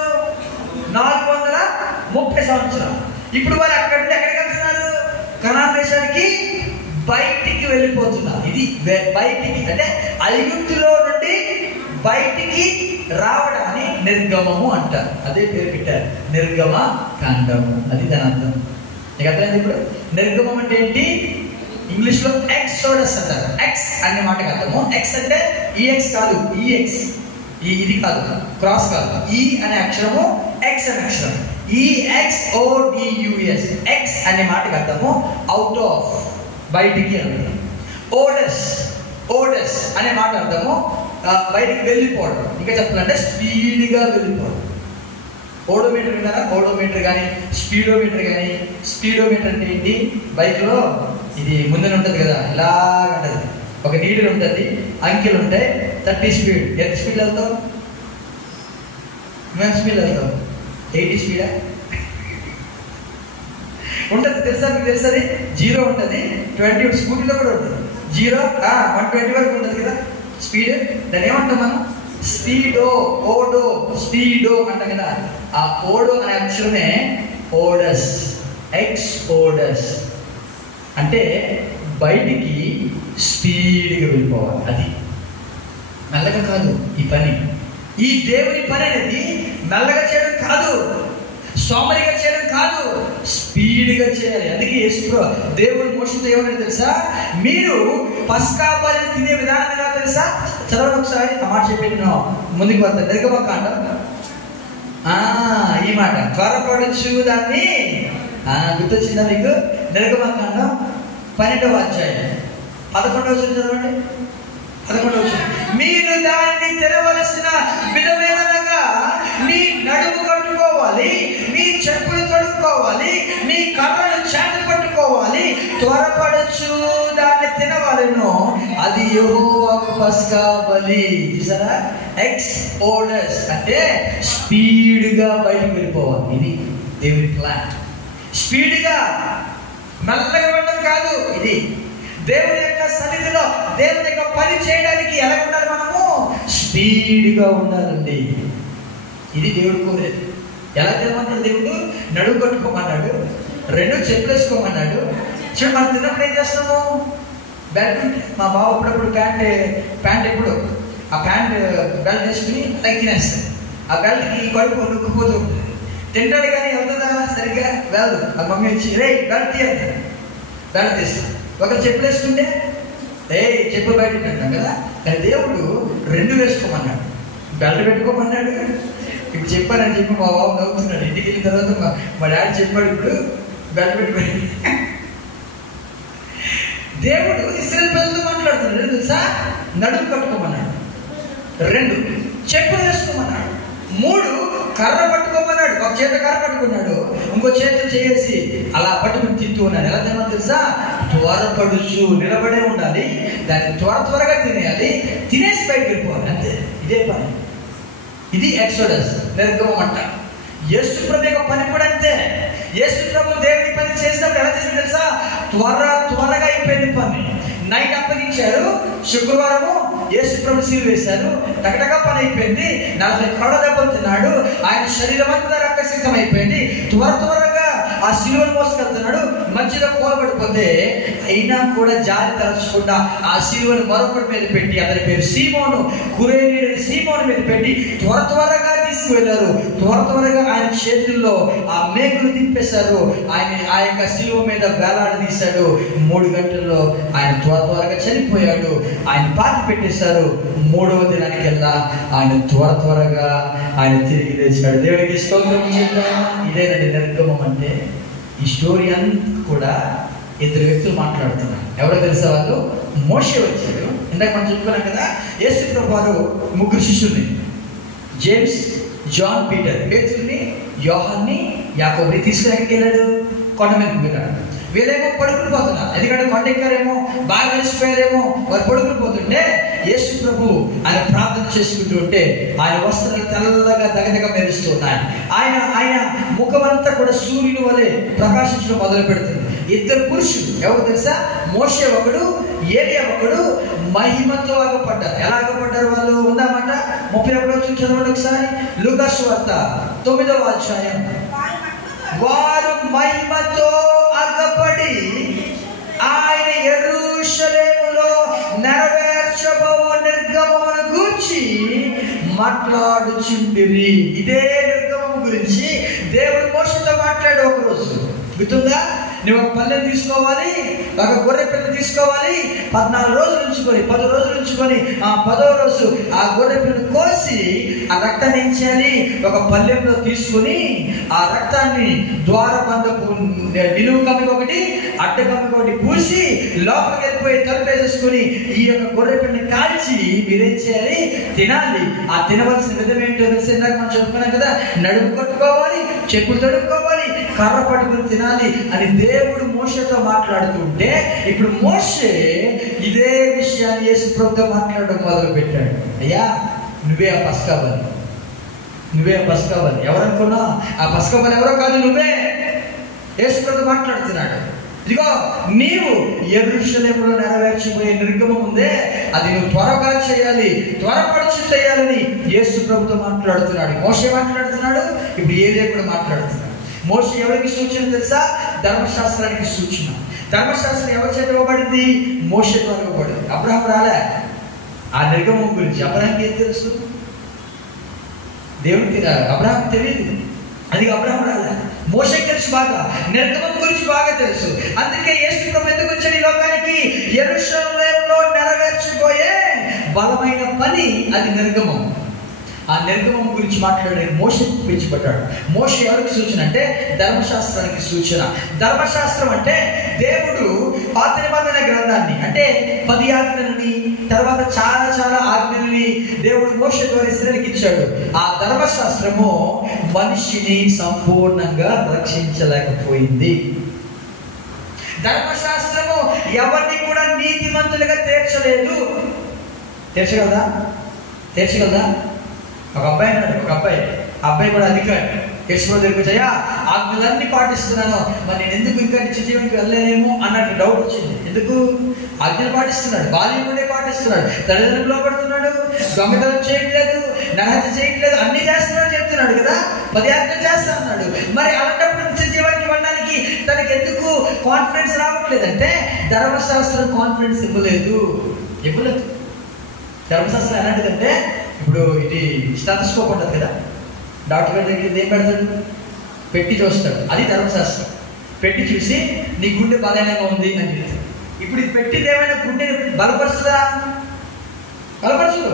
430 సంవత్సరాలు. ఇప్పుడు వారు అక్కడ నుండి ఎక్కడికి వెళ్తున్నారు? కనాన్ దేశానికి బయటికి వెళ్ళిపోతున్నారు. ఇది బయటికి అంటే ఐగుప్తులో నుండి బయటికి రావడాన్ని నిర్గమము అంటారు. అదే పేరు పెట్టారు, నిర్గమ కాండము. అది దాని అర్థం. నీకు అర్థమైంది? ఇప్పుడు నిర్గమం అంటే ఏంటి? ఇంగ్లీష్లో ఎక్సోడస్ అంటారు. ఎక్స్ అనే మాటకి అర్థము. ఎక్స్ అంటే ఈఎక్స్ కాదు, ఈఎక్స్. ఇది కాదు, క్రాస్ కాదు. ఈ అనే అక్షరము, ఎక్స్ అనే అక్షరం. EXODUS. ఎక్స్ అనే మాటకి అర్థము అవుట్ ఆఫ్, బయటికి అంటారు. ఓడస్ అనే మాట అర్థము బయటికి వెళ్ళిపోవడం. ఇంకా చెప్పాలంటే స్పీడ్గా వెళ్ళిపోవడం. ఓడోమీటర్ విన్నారా? ఓడోమీటర్ కానీ స్పీడోమీటర్ కానీ. స్పీడోమీటర్ అంటే ఏంటి? బైక్లో ఇది ముందున ఉంటుంది కదా, ఇలాగ ఉంటుంది. ఒక నీడిల్ ఉంటుంది, అంకెలు ఉంటాయి. 30 స్పీడ్. ఎంత స్పీడ్ వెళ్తావు? ఎంత స్పీడ్ వెళ్తావు? 80 స్పీడా ఉంటుంది. తెలుసా మీకు? తెలుసది 0 ఉంటుంది, 20 స్కూటీలో కూడా ఉంటుంది. 0 120 వరకు ఉంటుంది కదా స్పీడ్. దాన్ని ఏమంటాం మనం? స్పీడో అంటాం కదా. ఆ ఓడో అనే అక్షరమే ఓడస్. ఎక్సోడస్ అంటే బయటికి స్పీడ్గా వెళ్ళిపోవాలి. అది మెల్లగా కాదు. ఈ పని, ఈ దేవుని పని అనేది మెల్లగా చేయడం కాదు, సోమరిగా చేయడం కాదు, స్పీడ్గా చేయాలి. అందుకే దేవుడు మోషతో ఏమని తెలుసా? మీరు పస్కా బలిని తినే విధానం ఎలా తెలుసా? చదవండి ఒకసారి. ఆ మాట చెప్పి ముందుకు వద్దాం. నిర్గమకాండం ఈ మాట త్వరపడుచు దాన్ని గుర్తొచ్చిందా మీకు? నిర్గమకాండం 12వ అధ్యాయం 11వ వచనం చదవండి. 11వ వచనం. మీరు దాన్ని తెరవలసిన విధమేనగా మీ నడుము కట్టుకోవాలి, మీ చెప్పులు తొడుక్కోవాలి, మీ కర్రలు చేతులు పట్టుకోవాలి, త్వరపడచ్చు దాన్ని తినవలెను, అది యెహోవాకు పస్కా బలి. చూసారా? ఎక్సోడస్ అంటే స్పీడ్గా బయటకు వెళ్ళిపోవాలి. ఇది దేవుని ప్లాన్. స్పీడ్గా మెల్లగా వెళ్ళడం కాదు. ఇది దేవుని యొక్క సన్నిధిలో దేవుని యొక్క పని చేయడానికి ఎలా ఉండాలి? మనము స్పీడ్గా ఉండాలండి. ఇది దేవుడు కోరేది. ఎలా చేయమన్నాడు దేవుడు? నడుము కట్టుకోమన్నాడు, 2 చెప్పులు వేసుకోమన్నాడు. చూడు, మనం తిన్నప్పుడు ఏం చేస్తాము? బెల్ట్ ఉంటే మా బాబు అప్పుడప్పుడు ప్యాంట్ ఎప్పుడు ఆ ప్యాంట్ బెల్ట్ వేసుకుని అలా తినేస్తాడు. ఆ బెల్ట్కి కడుపు నొక్కిపోతూ ఉంటుంది. తింటాడు కానీ వెళ్తుందా సరిగ్గా వెళ్ళదు. ఆ మమ్మీ వచ్చి రే బెల్ట్ తీయండి, బెల్ట్ తీస్తాం. ఒకరు చెప్పులు వేసుకుంటే చెప్పులు బయట పెట్టాం కదా. కానీ దేవుడు 2 వేసుకోమన్నాడు, బెల్ట్ పెట్టుకోమన్నాడు. ఇప్పుడు చెప్పానని చెప్పి మా బాబు నవ్వుతున్నాడు. ఇంటికి వెళ్ళిన తర్వాత మా డాడీ చెప్పాడు, ఇప్పుడు బెల్ట్ పెట్టుకోండి. దేవుడు ఇశ్రాయేలు ప్రజలతో మాట్లాడుతున్నాడు తెలుసా? నడుము కట్టుకోమన్నాడు, 2 చెప్పులు వేసుకోమన్నాడు, 3 కర్ర పట్టుకోమన్నాడు. ఒక చేత కర్ర పట్టుకున్నాడు, ఇంకో చేత చేసి అలా పట్టుకుని తింటూ ఉన్నాడు. ఎలా తినో తెలుసా? త్వరపడుచు నిలబడే ఉండాలి, దాన్ని త్వరగా తినేయాలి, తినేసి బయటకు వెళ్ళిపోవాలి, అంతే. ఇదే పని. ఇది ఎక్సోడస్, నిర్గమం అంట. యేసు ప్రభు యొక్క పని కూడా అంతే. యేసు ప్రభు దేవుడి పని చేసినప్పుడు ఎలా చేసింది తెలుసా? త్వరగా అయిపోయింది పని. నైట్ అప్పగించారు, శుక్రవారము యేసు ప్రభు సిలువ వేశారు, టకటగా పని అయిపోయింది. 40 కళ్ళ దెబ్బలు తిన్నాడు, ఆయన శరీరం అంతా రక్తసిద్ధం అయిపోయింది. త్వరగా ఆ సిలువను మోసుకెళ్తున్నాడు. మధ్యలో కూలబడిపోతే అయినా కూడా జాలి తలచకుండా ఆ సిలువను మరొకటి మీద పెట్టి, అతని పేరు సీమోను, కురేనీయుడైన సీమోను మీద పెట్టి త్వరగా తీసుకువెళ్ళారు. త్వరగా ఆయన చేతుల్లో ఆ మేకులు దింపేశారు. ఆయన ఆ యొక్క సిలువ మీద వేలాడదీశాడు. 3 గంటల్లో ఆయన త్వరగా చనిపోయాడు. ఆయన పాతి పెట్టేశారు. 3వ దినానికెల్లా ఆయన త్వరగా ఆయన తిరిగి లేచాడు. దేవుడికి స్తోత్రం చేద్దాం. ఇదేనండి నిర్గమం అంటే. ఈ స్టోరీ అంతా కూడా 2 వ్యక్తులు మాట్లాడుతున్నారు. ఎవరో తెలుసా? వాళ్ళు మోషే వచ్చాడు. ఇందాక మనం చెప్పుకున్నాం కదా, యేసు ప్రభు వారు 3 శిష్యుల్ని, జేమ్స్, జాన్, పీటర్, పేతురుని, యోహాన్ని, యాకోబుని తీసుకుని ఎక్కడికి వెళ్ళాడు? కొండ మీదకి వెళ్ళాడు. వీళ్ళేమో పడుకుని పోతున్నారు, ఎందుకంటే కొండ ఎక్కారేమో, బాగా కలిసిపోయారేమో. వారు పడుకుని పోతుంటే యేసు ప్రభు ఆయన ప్రార్థన చేసుకుంటూ ఉంటే ఆయన వస్త్రాలు తెల్లగా దగదగ మెరుస్తూ ఉన్నాయి. ఆయన ముఖమంతా కూడా సూర్యుని వలె ప్రకాశించడం మొదలు పెడుతుంది. 2 పురుషులు, ఎవరు తెలుసా? మోషే ఒకడు, ఏలియా ఒకడు, మహిమతో ఆగపడ్డారు. ఎలా ఆగపడ్డారు వాళ్ళు? ఉందామాట 31 చదవండి ఒకసారి. లూకా సువార్త 9వ అధ్యాయం. వారు మహిమతో ఆగపడి ఆయన యెరూషలేములో నెరవేర్చబోవు నిర్గమమును గూర్చి మాట్లాడుచుండిరి. ఇదే నిర్గమం గురించి దేవుడు మోషేతో మాట్లాడు. ఒకరోజు గుర్తుందా? నువ్వు ఒక పల్లె తీసుకోవాలి, ఒక గొర్రె పిల్ల తీసుకోవాలి, 14 రోజులు ఉంచుకొని 10 రోజులు ఉంచుకొని ఆ 10వ రోజు ఆ గొర్రె పిల్లను కోసి ఆ రక్తాన్ని ఏం చేయాలి? ఒక పల్లెంలో తీసుకుని ఆ రక్తాన్ని ద్వారబంధపు నిలువు కమ్మికి ఒకటి, అడ్డ కమ్మికి ఒకటి పూసి లోపలికి వెళ్ళిపోయి తలుపేసేసుకుని ఈ యొక్క గొర్రె పిల్లని కాల్చి మీరేం చేయాలి? తినాలి. ఆ తినవలసిన విధం ఏంటో తెలిసి ఇందాక మనం చెప్పుకున్నాం కదా. నడుము కట్టుకోవాలి, చెప్పులు తడుపుకోవాలి, కర్ర పట్టుకుని తినాలి అని దేవుడు మోషేతో మాట్లాడుతుంటే, ఇప్పుడు మోషే ఇదే విషయాన్ని యేసు ప్రభుతో మాట్లాడడం మొదలు పెట్టాడు. అయ్యా, నువ్వే ఆ పస్కా బలి, నువ్వే ఆ పస్కా బలి. ఎవరనుకున్నా? ఆ పస్కా బలి ఎవరో కాదు, నువ్వే. యేసు ప్రభు మాట్లాడుతున్నాడు. ఇదిగో, నీవు యెరూషలేములో నెరవేర్చబోయే నిర్గమం ఉందే, అది నువ్వు త్వరగా చేయాలి, త్వరపడిచి చేయాలని యేసు ప్రభుతో మాట్లాడుతున్నాడు. మోషే మాట్లాడుతున్నాడు, ఇప్పుడు ఏలియా కూడా మాట్లాడుతున్నాడు. మోషే ఎవరికి సూచన తెలుసా? ధర్మశాస్త్రానికి సూచన. ధర్మశాస్త్రం ఎవరి చేత ఇవ్వబడింది? మోషే ద్వారా ఇవ్వబడింది. అబ్రహాం రాలే ఆ నిర్గమం గురించి. అబ్రహాంకి ఏం తెలుసు? దేవుడికి అబ్రహాం తెలియదు. అది అబ్రహాం రాలే, మోషేకి తెలుసు బాగా, నిర్గమం గురించి బాగా తెలుసు. అందుకే యేసు ప్రభు ఎందుకు వచ్చాడు ఈ లోకానికి? యెరూషలేములో నెరవేర్చబోయే బలమైన పని అది నిర్గమం. ఆ నిర్గమం గురించి మాట్లాడే మోషే పిలిచిపడ్డాడు. మోషే ఎవరికి సూచన అంటే ధర్మశాస్త్రానికి సూచన. ధర్మశాస్త్రం అంటే దేవుడు పాత నిబంధన గ్రంథాన్ని, అంటే 10 ఆజ్ఞలని, తర్వాత చాలా ఆజ్ఞల్ని దేవుడు మోషే ద్వారా ఇశ్రాయేలుకి ఇచ్చాడు. ఆ ధర్మశాస్త్రము మనిషిని సంపూర్ణంగా రక్షించలేకపోయింది. ధర్మశాస్త్రము ఎవరిని కూడా నీతిమంతులుగా తీర్చలేదు. తీర్చగలదా? ఒక అబ్బాయి అన్నాడు, ఒక అబ్బాయి కూడా అధికారి. యెషువా దగ్గరికి వచ్చాయా, ఆజ్ఞలన్నీ పాటిస్తున్నాను, మరి నేను ఎందుకు ఇంకా నిత్య జీవనికి వెళ్ళలేనేమో అన్నట్టు డౌట్ వచ్చింది. ఎందుకు? ఆజ్ఞలు పాటిస్తున్నాడు, బాల్యంలోనే పాటిస్తున్నాడు, తల్లిదండ్రులు లోపడుతున్నాడు, దొంగతనం చేయట్లేదు, నరహత్య చేయట్లేదు, అన్ని చేస్తున్నాడు చెప్తున్నాడు కదా, 10 ఆజ్ఞలు చేస్తా ఉన్నాడు. మరి అలాంటప్పుడు నిత్య జీవానికి వెళ్ళడానికి తనకి ఎందుకు కాన్ఫిడెన్స్ రావట్లేదంటే ధర్మశాస్త్రం కాన్ఫిడెన్స్ ఇవ్వలేదు. ధర్మశాస్త్రం ఎలాంటిదంటే, ఇప్పుడు ఇది స్టెతస్కోప్ ఉంటుంది కదా, డాక్టర్ గారి దగ్గర ఏం పెడతాడు, పెట్టి చూస్తాడు, అది ధర్మశాస్త్రం. పెట్టి చూసి నీ గుండె బలహీనంగా ఉంది అని చెప్తాడు. ఇప్పుడు ఇది పెట్టింది ఏమైనా గుండె బలపరుస్తుందా? బలపరచదు.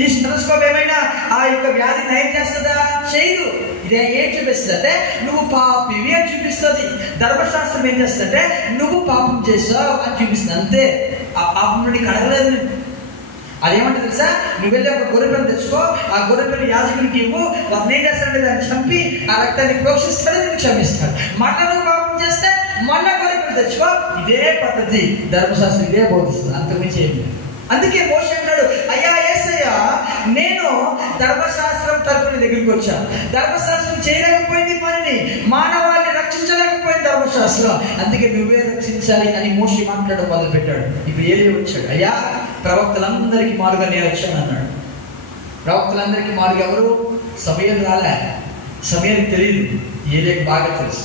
ఈ స్టెతస్కోప్ ఏమైనా ఆ యొక్క వ్యాధి నయం చేస్తుందా? చేయదు. ఇదే ఏం చూపిస్తుంది అంటే నువ్వు పాపివి అని చూపిస్తుంది. ధర్మశాస్త్రం ఏం చేస్తుందంటే నువ్వు పాపం చేసావు అని చూపిస్తుంది, అంతే. ఆ పాపం నుండి కడగలేదు. అదేమంటే తెలుసా, నువ్వు వెళ్ళి ఒక గొర్రెపిల్లని తెచ్చుకో, ఆ గొర్రెపిల్లని యాజకునికి ఇవ్వు, అతను ఏం చేస్తాడంటే దాన్ని చంపి ఆ రక్తాన్ని ప్రోక్షిస్తాడు, నేను క్షమిస్తాడు. మళ్ళా నువ్వు పాపం చేస్తే మళ్ళా గొర్రెపిల్లని తెచ్చుకో. ఇదే పద్ధతి ధర్మశాస్త్రం ఇదే బోధిస్తుంది, అంతకుమించి ఏమి లేదు. అందుకే మోషే అన్నాడు, అయ్యా యేసయ్యా, నేను ధర్మశాస్త్రం తరపున దగ్గరికి వచ్చాను. ధర్మశాస్త్రం చేయలేకపోయింది పనిని, మానవాళిని రక్షించలేకపోయింది ధర్మశాస్త్రం, అందుకే నువ్వే రక్షించాలి అని మోషే మాట్లాడడం మొదలు పెట్టాడు. ఇప్పుడు ఏలియా వచ్చాడు, అయ్యా ప్రవక్తలందరికీ మారుగా నేను వచ్చాను అన్నాడు. ప్రవక్తలందరికీ మారుగా ఎవరు? సమూయేలు రాలే. సమూయేలుకి తెలియదు, ఏలియాకి బాగా తెలుసు.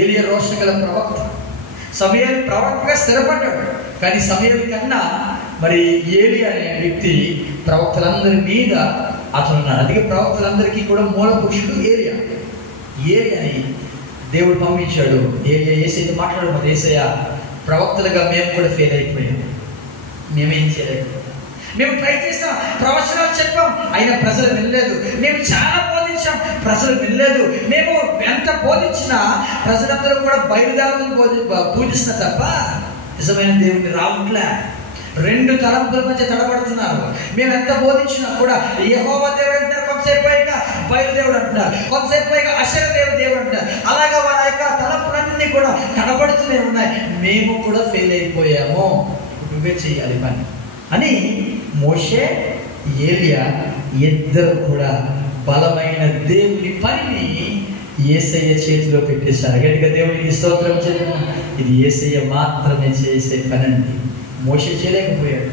ఏలియా రోషం గల ప్రవక్త. సమూయేలు ప్రవక్తగా స్థిరపడ్డాడు, కానీ సమూయేలు కన్నా మరి ఏలియా అనే వ్యక్తి ప్రవక్తలందరి మీద అతను ఉన్నాడు. అందుకే ప్రవక్తలందరికీ కూడా మూల పురుషుడు ఏలియా. ఏలియాని దేవుడు పంపించాడు. ఏలియా యేసయ్యతో మాట్లాడమని, యేసయ్య ప్రవక్తలుగా మేము కూడా ఫెయిల్ అయిపోయాం, మేమేం చేయలేకపోయాం, మేము ట్రై చేసాం, ప్రవచనాలు చెప్పాం, అయినా ప్రజలు వినలేదు. మేము చాలా బోధించాం, ప్రజలు వినలేదు. మేము ఎంత బోధించినా ప్రజలందరూ కూడా బయలుదేరులను పూజిస్తున్నా తప్ప నిజమైన దేవుడిని రావట్లే. 2 తలంపుల మధ్య తడబడుతున్నారు. మేము ఎంత బోధించినా కూడా యెహోవా దేవుడు అంటారు, కొంతసేపు పైగా బయలుదేవుడు అంటున్నారు, కొంతసేపు పైగా అషర దేవుడు అంటారు. అలాగా వారి యొక్క తలంపులన్నీ కూడా తడబడుతూనే ఉన్నాయి. మేము కూడా ఫెయిల్ అయిపోయాము, నువ్వే చేయాలి పని అని మోషే, ఏలియా ఇద్దరు కూడా బలమైన దేవుని పనిని యేసయ్య చేతిలో పెట్టేశారు. గట్టిగా దేవునికి స్తోత్రం చేద్దాం. ఇది యేసయ్య మాత్రమే చేసే పని అండి. మోషే చేయలేకపోయాడు,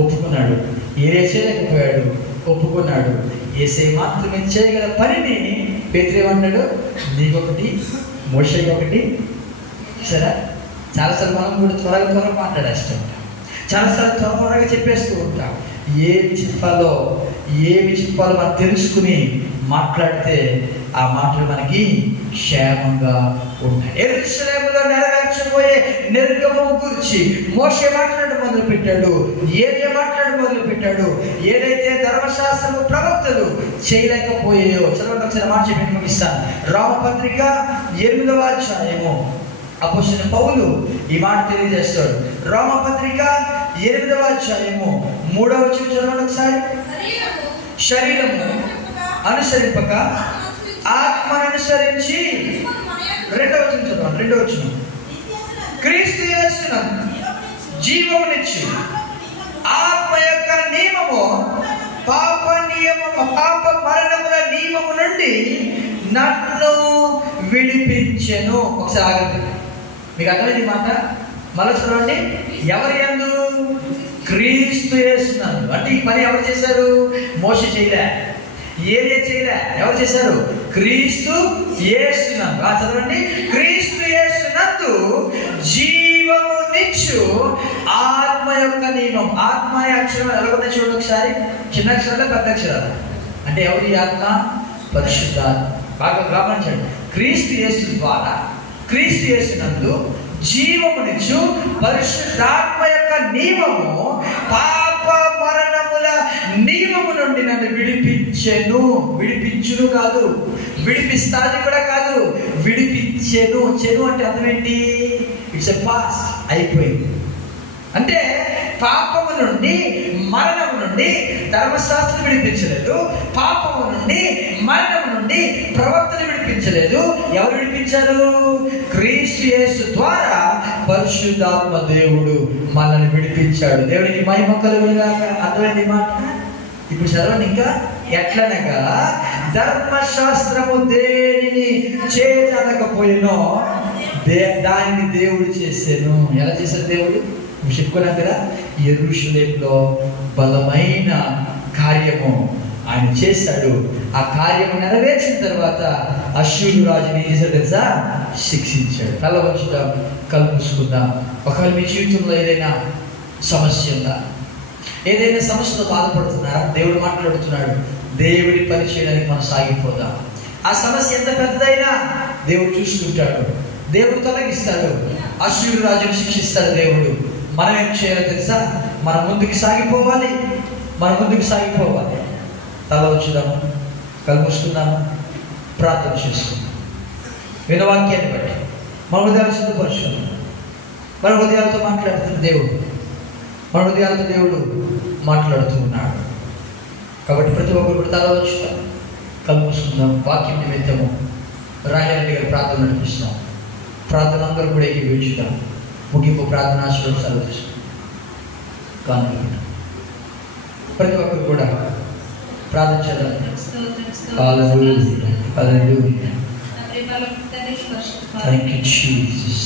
ఒప్పుకున్నాడు. ఏలియా చేయలేకపోయాడు, ఒప్పుకున్నాడు. యేసయ్య మాత్రమే చేయగల పనిని పేతురు ఏమన్నాడు, నీకొకటి మోషేకి ఒకటి. సరే, చాలాసార్లు మనం కూడా త్వరగా మాట్లాడేస్తూ ఉంటాం, చాలాసార్లు త్వరగా చెప్పేస్తూ ఉంటాం. ఏమి చెప్పాలో మనం తెలుసుకుని మాట్లాడితే ఆ మాటలు మనకి క్షేమంగా ఉంటాయి. యెరూషలేములో నెరవేర్చబోయే నిర్గమము గురించి మోషే మాట్లాడడం మొదలు పెట్టాడు, ఏలియా మాట్లాడడం మొదలు పెట్టాడు. ఏదైతే ధర్మశాస్త్రము ప్రవక్తలు చేయలేకపోయాయో చదవండి ఒకసారి మాట చెప్పి ముగిస్తాను. రోమపత్రిక 8వ అధ్యాయము అపోస్తలుడైన పౌలు ఈ మాట తెలియజేస్తాడు. రోమపత్రిక 8వ అధ్యాయము 3వ వచనం చదవండి ఒకసారి. శరీరము అనుసరింపక ఆత్మను అనుసరించి, 2వ వచనం చదవండి. 2వ వచనం, క్రీస్తు యేసునందు జీవమునిచ్చు ఆత్మ యొక్క నియమము పాప మరణముల నియమము నుండి నన్ను విడిపించెను. ఒకసారి ఆగండి, మీకు అర్థమైంది మాట. మళ్ళీ చూడండి, ఎవరి యందు? క్రీస్తు యేసునందు. అంటే ఈ పని ఎవరు చేశారు? మోషే చేయలే, ఏలియా చేయలే, ఎవరు చేశారు? క్రీస్తు యేసునందు. చదవండి, క్రీస్తు యేసునందు జీవమునిచ్చు ఆత్మ యొక్క నియమం. ఆత్మ అక్షరం ఎలా ఉన్నాయి చూడండి ఒకసారి. చిన్న అక్షరాలు, పెద్ద అక్షరాలు. అంటే ఎవరి ఆత్మ? పరిశుద్ధాత్మ. బాగా గమనించండి. క్రీస్తు యేసు ద్వారా, క్రీస్తు యేసునందు జీవమునిచ్చు పరిశుద్ధాత్మ యొక్క నియమము పాప మరణముల నియమము నుండి నన్ను విడిపించెను. విడిపించును కాదు, విడిపిస్తాది కూడా కాదు, విడిపించెను. చెను అంటే అర్థం ఏంటి? ఇట్స్ ఎ పాస్ట్, అయిపోయింది. అంటే పాపము నుండి, మరణము నుండి ధర్మశాస్త్రం విడిపించలేదు, పాపము నుండి, మరణము నుండి ప్రవక్తలు విడిపించలేదు. ఎవరు విడిపించారు? క్రీస్తు యేసు ద్వారా పరిశుద్ధాత్మ దేవుడు మనల్ని విడిపించాడు. దేవునికి మహిమ కలుగునుగాక. అర్థమైంది మాట. ఇప్పుడు చదవండి ఇంకా. ఎట్లనగా ధర్మశాస్త్రము దేనిని చేయలేకపోయినో దానిని దేవుడు చేసాను. ఎలా చేశాడు దేవుడు? చెప్పుకున్నాం కదా, యెరూషలేములో బలమైన కార్యము ఆయన చేశాడు. ఆ కార్యము నెరవేర్చిన తర్వాత అష్షూరు రాజుని ఏం చేశాడు తెలుసా? శిక్షించాడు. తల వంచుదాం, కళ్ళు మూసుకుందాం. ఒకవేళ మీ జీవితంలో ఏదైనా సమస్య ఉందా? ఏదైనా సమస్యతో బాధపడుతున్నారా? దేవుడు మాట్లాడుతున్నాడు, దేవుడి పని చేయడానికి మనం సాగిపోదాం. ఆ సమస్య ఎంత పెద్దదైనా దేవుడు చూసుకుంటాడు, దేవుడు తొలగిస్తాడు. అష్షూరు రాజును శిక్షిస్తాడు దేవుడు. మనం ఏం చేయాలో తెలుసా? మనం ముందుకు సాగిపోవాలి, మనం ముందుకు సాగిపోవాలి. తల వచ్చుదాము, కళ్ళు మూసుకుందాము, ప్రార్థన చేసుకుందాం. వినవాక్యాన్ని బట్టి మన హృదయాలు సిద్ధపరుచుకుందాం. మన హృదయాలతో మాట్లాడుతున్న దేవుడు, మన హృదయాలతో దేవుడు మాట్లాడుతూ ఉన్నాడు. కాబట్టి ప్రతి ఒక్కరు కూడా తల వచ్చుదాం, కళ్ళు మూసుకుందాం. వాక్యం నిమిత్తము రాయారెడ్డి గారి ప్రార్థన నడిపిస్తాం. ప్రార్థన అందరూ కూడా ఏకీభవించుదాం. ముగింపు ప్రార్థన ఆశీర్వాదం సెలవు తీసుకుందాం. కానీ ప్రతి ఒక్కరు కూడా ప్రార్థన చేద్దాం. Thank you, Jesus.